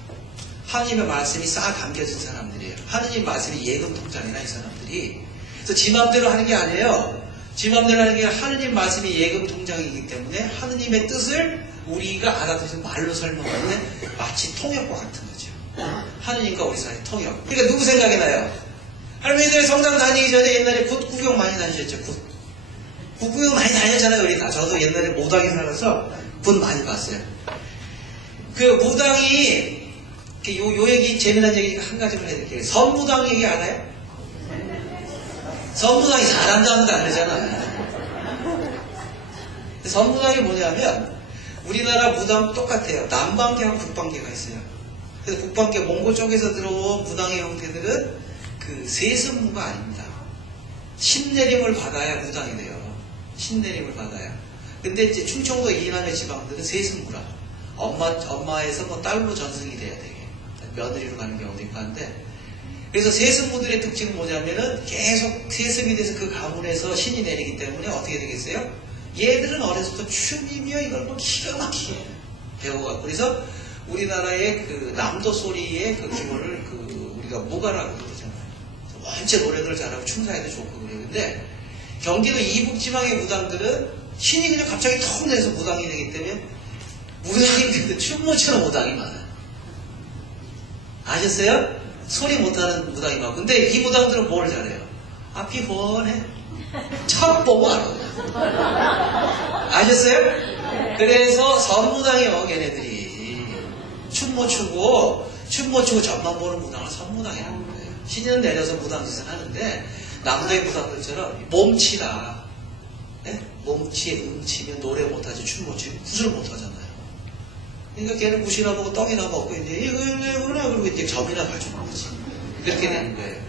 하느님의 말씀이 쌓아 담겨진 사람들이에요. 하느님 말씀이 예금 통장이나 이 사람들이. 그래서 지 맘대로 하는 게 아니에요. 지 맘대로 하는 게 하느님 말씀이 예금 통장이기 때문에 하느님의 뜻을 우리가 알아듣는 말로 설명하는데 마치 통역과 같은 거죠. 하느님과 우리 사이의 통역. 그러니까 누구 생각이 나요? 할머니들 성당 다니기 전에 옛날에 굿 구경 많이 다니셨죠? 굿 구경 많이 다녔잖아요, 우리 다. 저도 옛날에 모당에 살아서 굿 많이 봤어요. 그 무당이, 요 얘기, 재미난 얘기 한 가지만 해드릴게요. 선무당 얘기 알아요? 선무당이 잘한다는 거 아니잖아요. 선무당이 뭐냐면, 우리나라 무당 똑같아요. 남방계하고 북방계가 있어요. 그래서 북방계, 몽골 쪽에서 들어온 무당의 형태들은 그 세습무가 아닙니다. 신내림을 받아야 무당이 돼요. 신내림을 받아야. 근데 이제 충청도 이남의 지방들은 세습무라. 엄마에서 뭐 딸로 전승이 돼야 되게. 며느리로 가는 경우도 있고 한데. 그래서 세습무들의 특징은 뭐냐면은 계속 세습이 돼서 그 가문에서 신이 내리기 때문에 어떻게 되겠어요? 얘들은 어려서부터 춤이며 이걸 뭐 기가 막히게 배워갖고. 그래서 우리나라의 그 남도 소리의 그 기본을 우리가 무가라고 그러잖아요. 원체 노래들 잘하고 춤사위도 좋고 그래요. 근데 경기도 이북지방의 무당들은 신이 그냥 갑자기 턱 내서 무당이 되기 때문에 무당이 춤 못 추는 무당이 많아요. 아셨어요? 소리 못하는 무당이 많고. 근데 이 무당들은 뭘 잘해요? 앞이 훤해. 첫 보고 알아요. 아셨어요? 그래서 선무당이요, 걔네들이. 춤 못 추고 전만 보는 무당을 선무당이라는 거예요. 신은 내려서 무당 짓을 하는데 남도의 무당들처럼 몸치라. 네? 몸치에 음치면 노래 못하지 춤 못 추면 구슬 못하잖아요. 그러니까 걔는 굿이나 보고 떡이나 먹고 이제 이거 그러고 이제 점이나 가지고 거지. 그렇게 되는 거예요.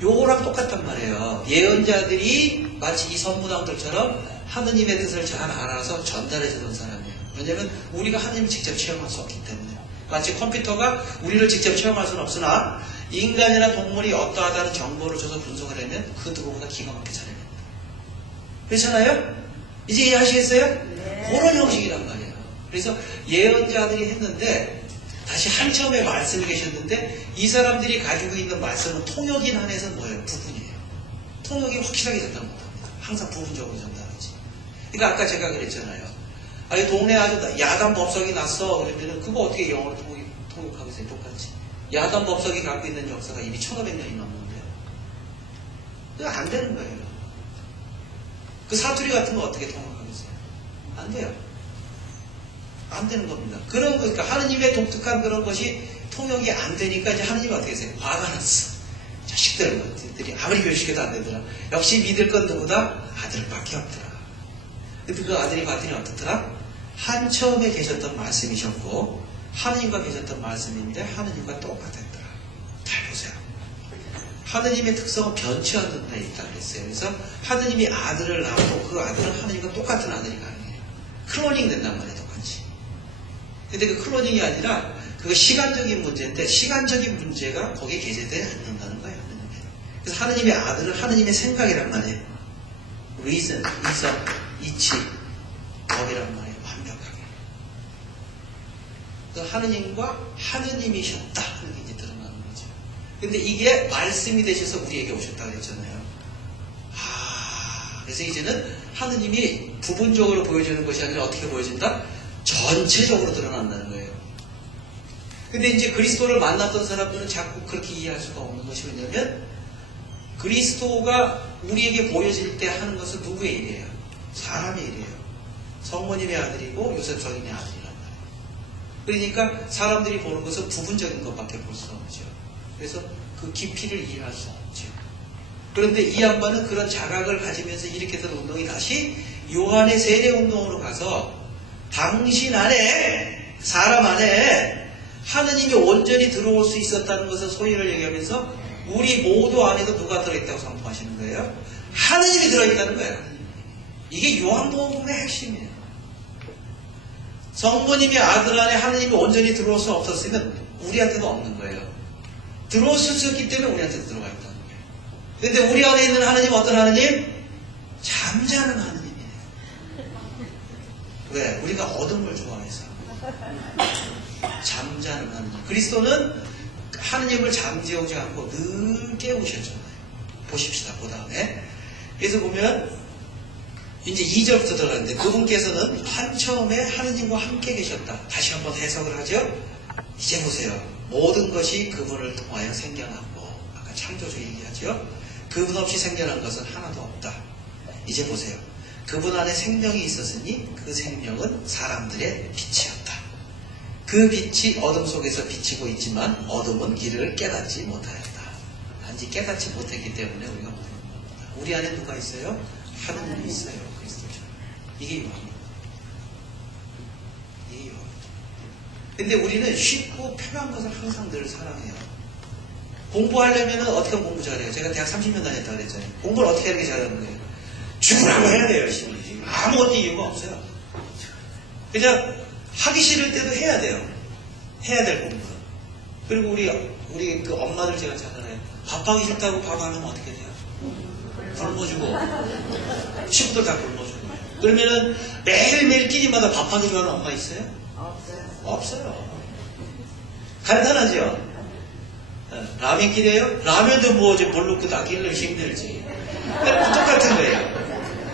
요거랑 똑같단 말이에요. 예언자들이 마치 이 선무당들처럼 하느님의 뜻을 잘 알아서 전달해 주는 사람이에요. 왜냐면 우리가 하느님을 직접 체험할 수 없기 때문에. 마치 컴퓨터가 우리를 직접 체험할 수는 없으나 인간이나 동물이 어떠하다는 정보를 줘서 분석을 하면 그 누구보다 기가 막히게 잘해냅니다. 그렇잖아요? 이제 이해하시겠어요? 네. 그런 형식이란 말이에요. 그래서 예언자들이 했는데 다시 한참에 말씀이 계셨는데 이 사람들이 가지고 있는 말씀은 통역인 한에서 뭐예요? 부분이에요. 통역이 확실하게 전달 못합니다. 항상 부분적으로 전달하지. 그러니까 아까 제가 그랬잖아요. 이 동네 아주 야단 법석이 났어. 그러면 그거 어떻게 영어로 통역하겠어요? 똑같이. 야단 법석이 갖고 있는 역사가 이미 1500년이 넘는데요. 그거 안 되는 거예요. 그 사투리 같은 거 어떻게 통역하겠어요? 안 돼요. 안 되는 겁니다. 그런 거, 그러니까 하느님의 독특한 그런 것이 통역이 안 되니까 이제 하느님이 어떻게 했어요? 화가 났어. 자식들이 아무리 교육시켜도 안 되더라. 역시 믿을 건 누구다? 아들밖에 없더라. 근데 그 아들이 봤더니 어떻더라? 한 처음에 계셨던 말씀이셨고 하느님과 계셨던 말씀인데 하느님과 똑같았더라. 잘 보세요. 하느님의 특성은 변치 않는 데 있다고 그랬어요. 그래서 하느님이 아들을 낳고 그 아들은 하느님과 똑같은 아들이 가능해요. 클로닝 된단 말이에요. 똑같이. 근데 그 클로닝이 아니라 그거 시간적인 문제인데 시간적인 문제가 거기에 게재되지 않는다는 거예요. 그래서 하느님의 아들은 하느님의 생각이란 말이에요. reason, 이성, 이치, 법이란 말이에요. 완벽하게. 그래서 하느님과 하느님이셨다 하는 게 이제 드러나는 거죠. 근데 이게 말씀이 되셔서 우리에게 오셨다고 했잖아요. 그래서 이제는 하느님이 부분적으로 보여주는 것이 아니라 어떻게 보여진다? 전체적으로 드러난다는 거예요. 근데 이제 그리스도를 만났던 사람들은 자꾸 그렇게 이해할 수가 없는 것이 뭐냐면 그리스도가 우리에게 보여질 때 하는 것은 누구의 일이에요? 사람의 일이에요. 성모님의 아들이고 요셉 성인의 아들이란 말이에요. 그러니까 사람들이 보는 것은 부분적인 것밖에 볼 수 없죠. 그래서 그 깊이를 이해할 수 없죠. 그런데 이 양반은 그런 자각을 가지면서 일으켰던 운동이 다시 요한의 세례운동으로 가서 당신 안에, 사람 안에 하느님이 온전히 들어올 수 있었다는 것을 소위를 얘기하면서 우리 모두 안에도 누가 들어있다고 선포하시는 거예요? 하느님이 들어있다는 거예요. 이게 요한복음의 핵심이에요. 성모님이 아들 안에 하느님이 온전히 들어올 수 없었으면 우리한테도 없는 거예요. 들어올 수 있었기 때문에 우리한테도 들어가 있다는 거예요. 그런데 우리 안에 있는 하느님 어떤 하느님? 잠자는 하느님이에요. 왜? 우리가 어둠을 좋아해서. 잠자는 하느님. 그리스도는 하느님을 잠재우지 않고 늘 깨우셨잖아요. 보십시다. 그 다음에. 그래서 보면 이제 2절부터 들어가는데 그분께서는 한 처음에 하느님과 함께 계셨다. 다시 한번 해석을 하죠. 이제 보세요. 모든 것이 그분을 통하여 생겨났고 아까 창조주 얘기하죠. 그분 없이 생겨난 것은 하나도 없다. 이제 보세요. 그분 안에 생명이 있었으니 그 생명은 사람들의 빛이었다. 그 빛이 어둠 속에서 비치고 있지만 어둠은 길을 깨닫지 못하였다. 단지 깨닫지 못했기 때문에 우리가 모르는 겁니다. 우리 안에 누가 있어요? 하느님이 있어요. 그리스도죠. 이게 요한입니다. 이게 요한입니다. 근데 우리는 쉽고 편한 것을 항상 늘 사랑해요. 공부하려면 어떻게 하면 공부 잘해요? 제가 대학 30년 다녔다 그랬잖아요. 공부를 어떻게 하는 게 잘하는 거예요? 죽으라고 해야 돼요. 열심히. 아무것도 이유가 없어요. 그냥 하기 싫을 때도 해야 돼요. 해야 될 공부는. 그리고 우리 그 엄마들 제가 찾아내요. 밥하기 싫다고 밥 안 하면 어떻게 돼요? 굶어주고. 친구들 다 굶어주고. 그러면은 매일매일 끼니마다 밥하기 좋아하는 엄마 있어요? 없어요. 간단하죠? 라면끼리에요? 라면도 뭐 뭘 넣고 다 끼려면 힘들지. 똑같은 거예요.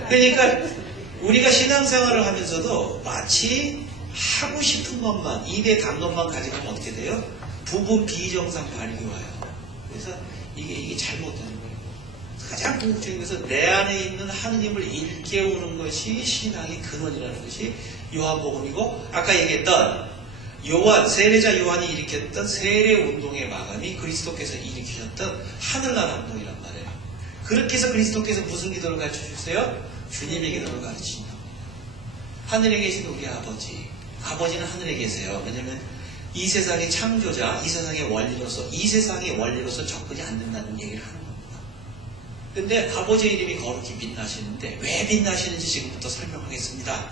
그러니까 우리가 신앙생활을 하면서도 마치 하고 싶은 것만, 입에 단 것만 가지고 하면 어떻게 돼요? 부분 비정상 발육이 와요. 그래서 이게 잘못되는 거예요. 가장 궁극적인 것은 내 안에 있는 하느님을 일깨우는 것이 신앙의 근원이라는 것이 요한복음이고, 아까 얘기했던 세례자 요한이 일으켰던 세례운동의 마감이 그리스도께서 일으키셨던 하늘나라 운동이란 말이에요. 그렇게 해서 그리스도께서 무슨 기도를 가르쳐주세요? 주님의 기도를 가르치신다. 하늘에 계신 우리 아버지. 아버지는 하늘에 계세요. 왜냐하면 이 세상의 창조자, 이 세상의 원리로서 접근이 안 된다는 얘기를 하는 겁니다. 근데 아버지의 이름이 거룩히 빛나시는데 왜 빛나시는지 지금부터 설명하겠습니다.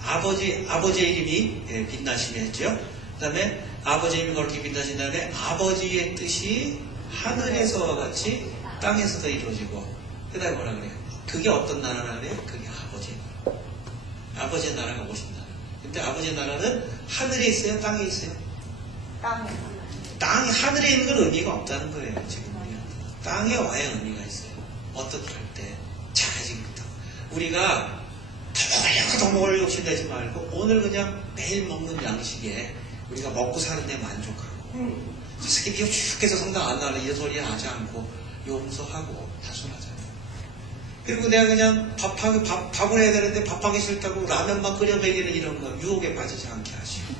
아버지의 이름이 빛나시게 했죠. 그 다음에 아버지의 이름이 거룩히 빛나신 다음에 아버지의 뜻이 하늘에서와 같이 땅에서도 이루어지고, 그 다음에 뭐라 그래요? 그게 어떤 나라라 그래요? 그게 아버지의 나라. 아버지의 나라가 오신 나라. 근데 아버지의 나라는 하늘에 있어요? 땅에 있어요? 땅에. 하늘에 있는 건 의미가 없다는 거예요. 지금 우리한테. 땅에 와야 의미가 있어요. 어떻게 할 때. 자, 지금부터. 우리가 더 먹으려고 욕심내지 말고 오늘 그냥 매일 먹는 양식에 우리가 먹고 사는 데 만족하고 저 새끼 비옥죽해서 성당 안 나갈래 이런 소리 하지 않고 용서하고 다순하잖아요. 그리고 내가 그냥 밥을 해야 되는데 밥하기 싫다고 라면만 끓여 먹이는 이런 거 유혹에 빠지지 않게 하시고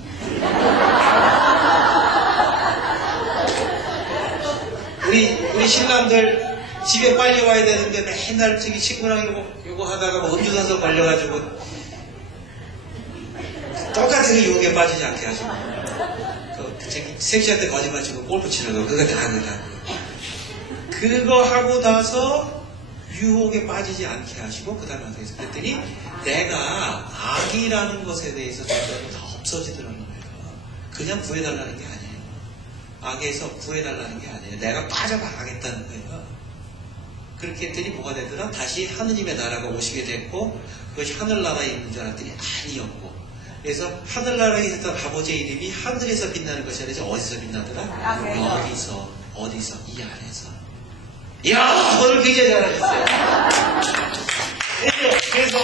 우리 신랑들 집에 빨리 와야 되는데 맨날 저기 친구랑 요거 하다가 뭐 음주단속 걸려가지고 똑같은 유혹에 빠지지 않게 하시고 섹시할 때 거짓말 치고 골프 치는 거 그거 다 그거 하고 나서 유혹에 빠지지 않게 하시고 그 다음에 어떻게 그랬더니 내가 악이라는 것에 대해서 점점 더 없어지더라는 거예요. 그냥 구해달라는 게 아니에요. 악에서 구해달라는 게 아니에요. 내가 빠져나가겠다는 거예요. 그렇게 했더니 뭐가 되더라? 다시 하느님의 나라가 오시게 됐고 그것이 하늘나라에 있는 줄 알았더니 아니었고 그래서 하늘나라에 있었던 아버지의 이름이 하늘에서 빛나는 것이 아니라 어디서 빛나더라? 어디서? 이 안에서. 이야, 오늘 굉장히 잘하셨어요. 그래서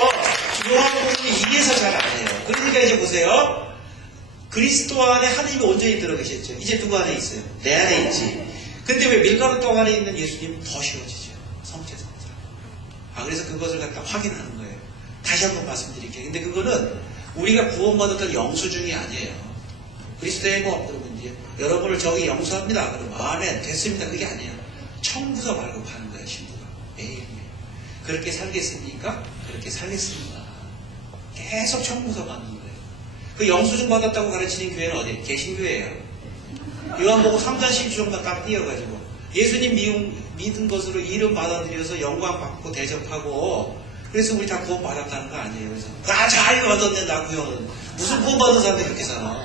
요한복음이 이래서 잘 안 해요. 그러니까 이제 보세요. 그리스도 안에 하나님이 온전히 들어 계셨죠. 이제 누구 안에 있어요? 내 안에 있지. 근데 왜 밀가루 떡 안에 있는 예수님은 더 쉬워지죠. 성자. 그래서 그것을 갖다 확인하는 거예요. 다시 한번 말씀드릴게요. 근데 그거는 우리가 구원받았던 영수증이 아니에요. 그리스도의 뭐 여러분을 저기 영수합니다. 그러면 아멘 됐습니다. 그게 아니에요. 청구서 발급하는 거예요. 신부가 매일매일. 그렇게 살겠습니까? 그렇게 살겠습니다. 계속 청구서 받는 거예요. 그 영수증 받았다고 가르치는 교회는 어디? 개신교회예요. 요한복음 3장 12절만 딱 띄어가지고 예수님 믿은 것으로 이름 받아들여서 영광 받고 대접하고 그래서 우리 다 구원 받았다는 거 아니에요. 그래서 나 잘 얻었네 나 구원은. 무슨 구원 받은 사람들이 그렇게 살아.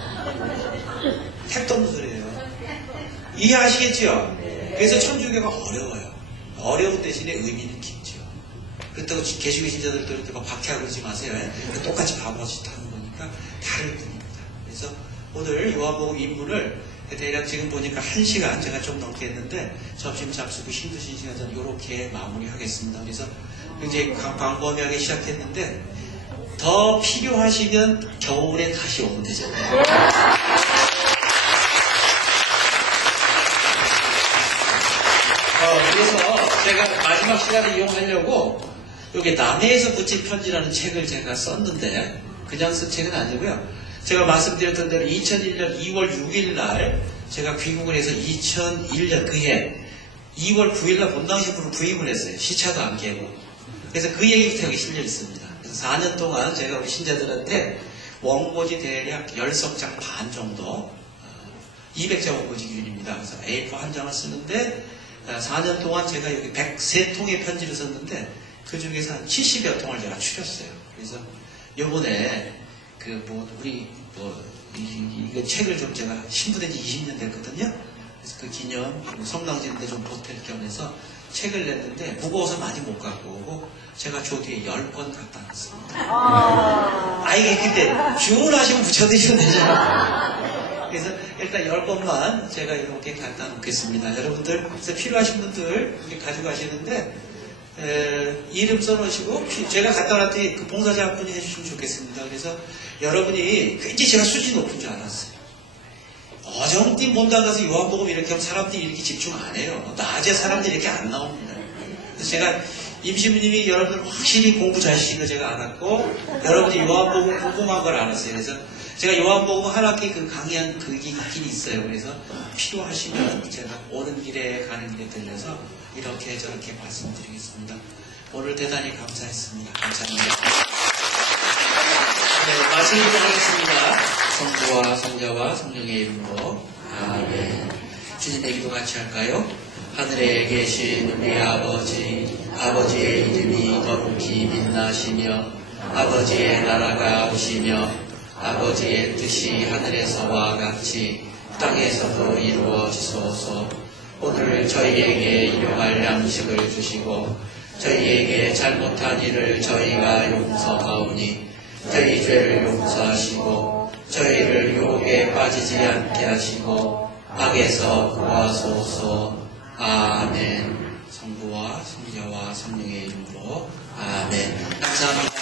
택도 없는 소리예요. 이해하시겠죠? 그래서 천주교가 어려워요. 어려운 대신에 의미는 깊죠. 그렇다고 개신교 신자들도 이렇게 막 박해하고 그러지 마세요. 똑같이 바보짓 하는 거니까 다를 뿐입니다. 그래서 오늘 요한복음 인문을 대략 지금 보니까 1시간 제가 좀 넘게 했는데 점심 잡수고 힘드신 시간 전 이렇게 마무리하겠습니다. 그래서 이제 광범위하게 시작했는데 더 필요하시면 겨울에 다시 오면 되잖아요. 그래서 제가 마지막 시간을 이용하려고 여기 남해에서 붙인 편지라는 책을 제가 썼는데 그냥 쓴 책은 아니고요. 제가 말씀드렸던 대로 2001년 2월 6일 날 제가 귀국을 해서 2001년 그해 2월 9일 날 본당신부로 부임을 했어요. 시차도 안 깨고. 그래서 그 얘기부터 여기 실려 있습니다. 그래서 4년 동안 제가 우리 신자들한테 원고지 대략 10석장 반 정도 200자 원고지 기준입니다. 그래서 A4 한 장을 쓰는데 4년 동안 제가 여기 103통의 편지를 썼는데 그 중에서 한 70여 통을 제가 추렸어요. 그래서 요번에 이거 책을 좀 제가 신부된 지 20년 됐거든요. 그래서 그 기념 성당제인데 좀 보탤 겸해서 책을 냈는데 무거워서 많이 못 갖고 오고 제가 조뒤에 10권 갖다 놨습니다. 이게 근데 주문하시면 붙여드리면 되잖아요. 그래서 일단 10권만 제가 이렇게 갖다 놓겠습니다. 여러분들 그래서 필요하신 분들 이렇게 가져가시는데 이름 써놓으시고 제가 갖다 놨더니 그 봉사자 한 분이 해주시면 좋겠습니다. 그래서 여러분이 굉장히 제가 수준이 높은 줄 알았어요. 어정띵 본당 가서 요한복음 이렇게 하면 사람들이 이렇게 집중 안 해요. 낮에 사람들이 이렇게 안 나옵니다. 그래서 제가 임시부님이 여러분들 확실히 공부 잘 시킨 거 제가 알았고 여러분이 요한복음 궁금한 걸 알았어요. 그래서 제가 요한복음 한 학기 그 강의한 그게 있긴 있어요. 그래서 필요하시면 제가 오는 길에 가는 길에 들려서 이렇게 저렇게 말씀드리겠습니다. 오늘 대단히 감사했습니다. 감사합니다. 네, 말씀을 하겠습니다. 성부와 성자와 성령의 이름으로 아멘. 주님의 기도 같이 할까요? 하늘에 계신 우리 아버지의 이름이 거룩히 빛나시며 아버지의 나라가 오시며 아버지의 뜻이 하늘에서와 같이 땅에서도 이루어지소서. 오늘 저희에게 일용할 양식을 주시고 저희에게 잘못한 일을 저희가 용서하오니 저희 죄를 용서하시고 저희를 유혹에 빠지지 않게 하시고 악에서 구하소서. 아멘. 성부와 성자와 성령의 이름으로 아멘. 감사합니다.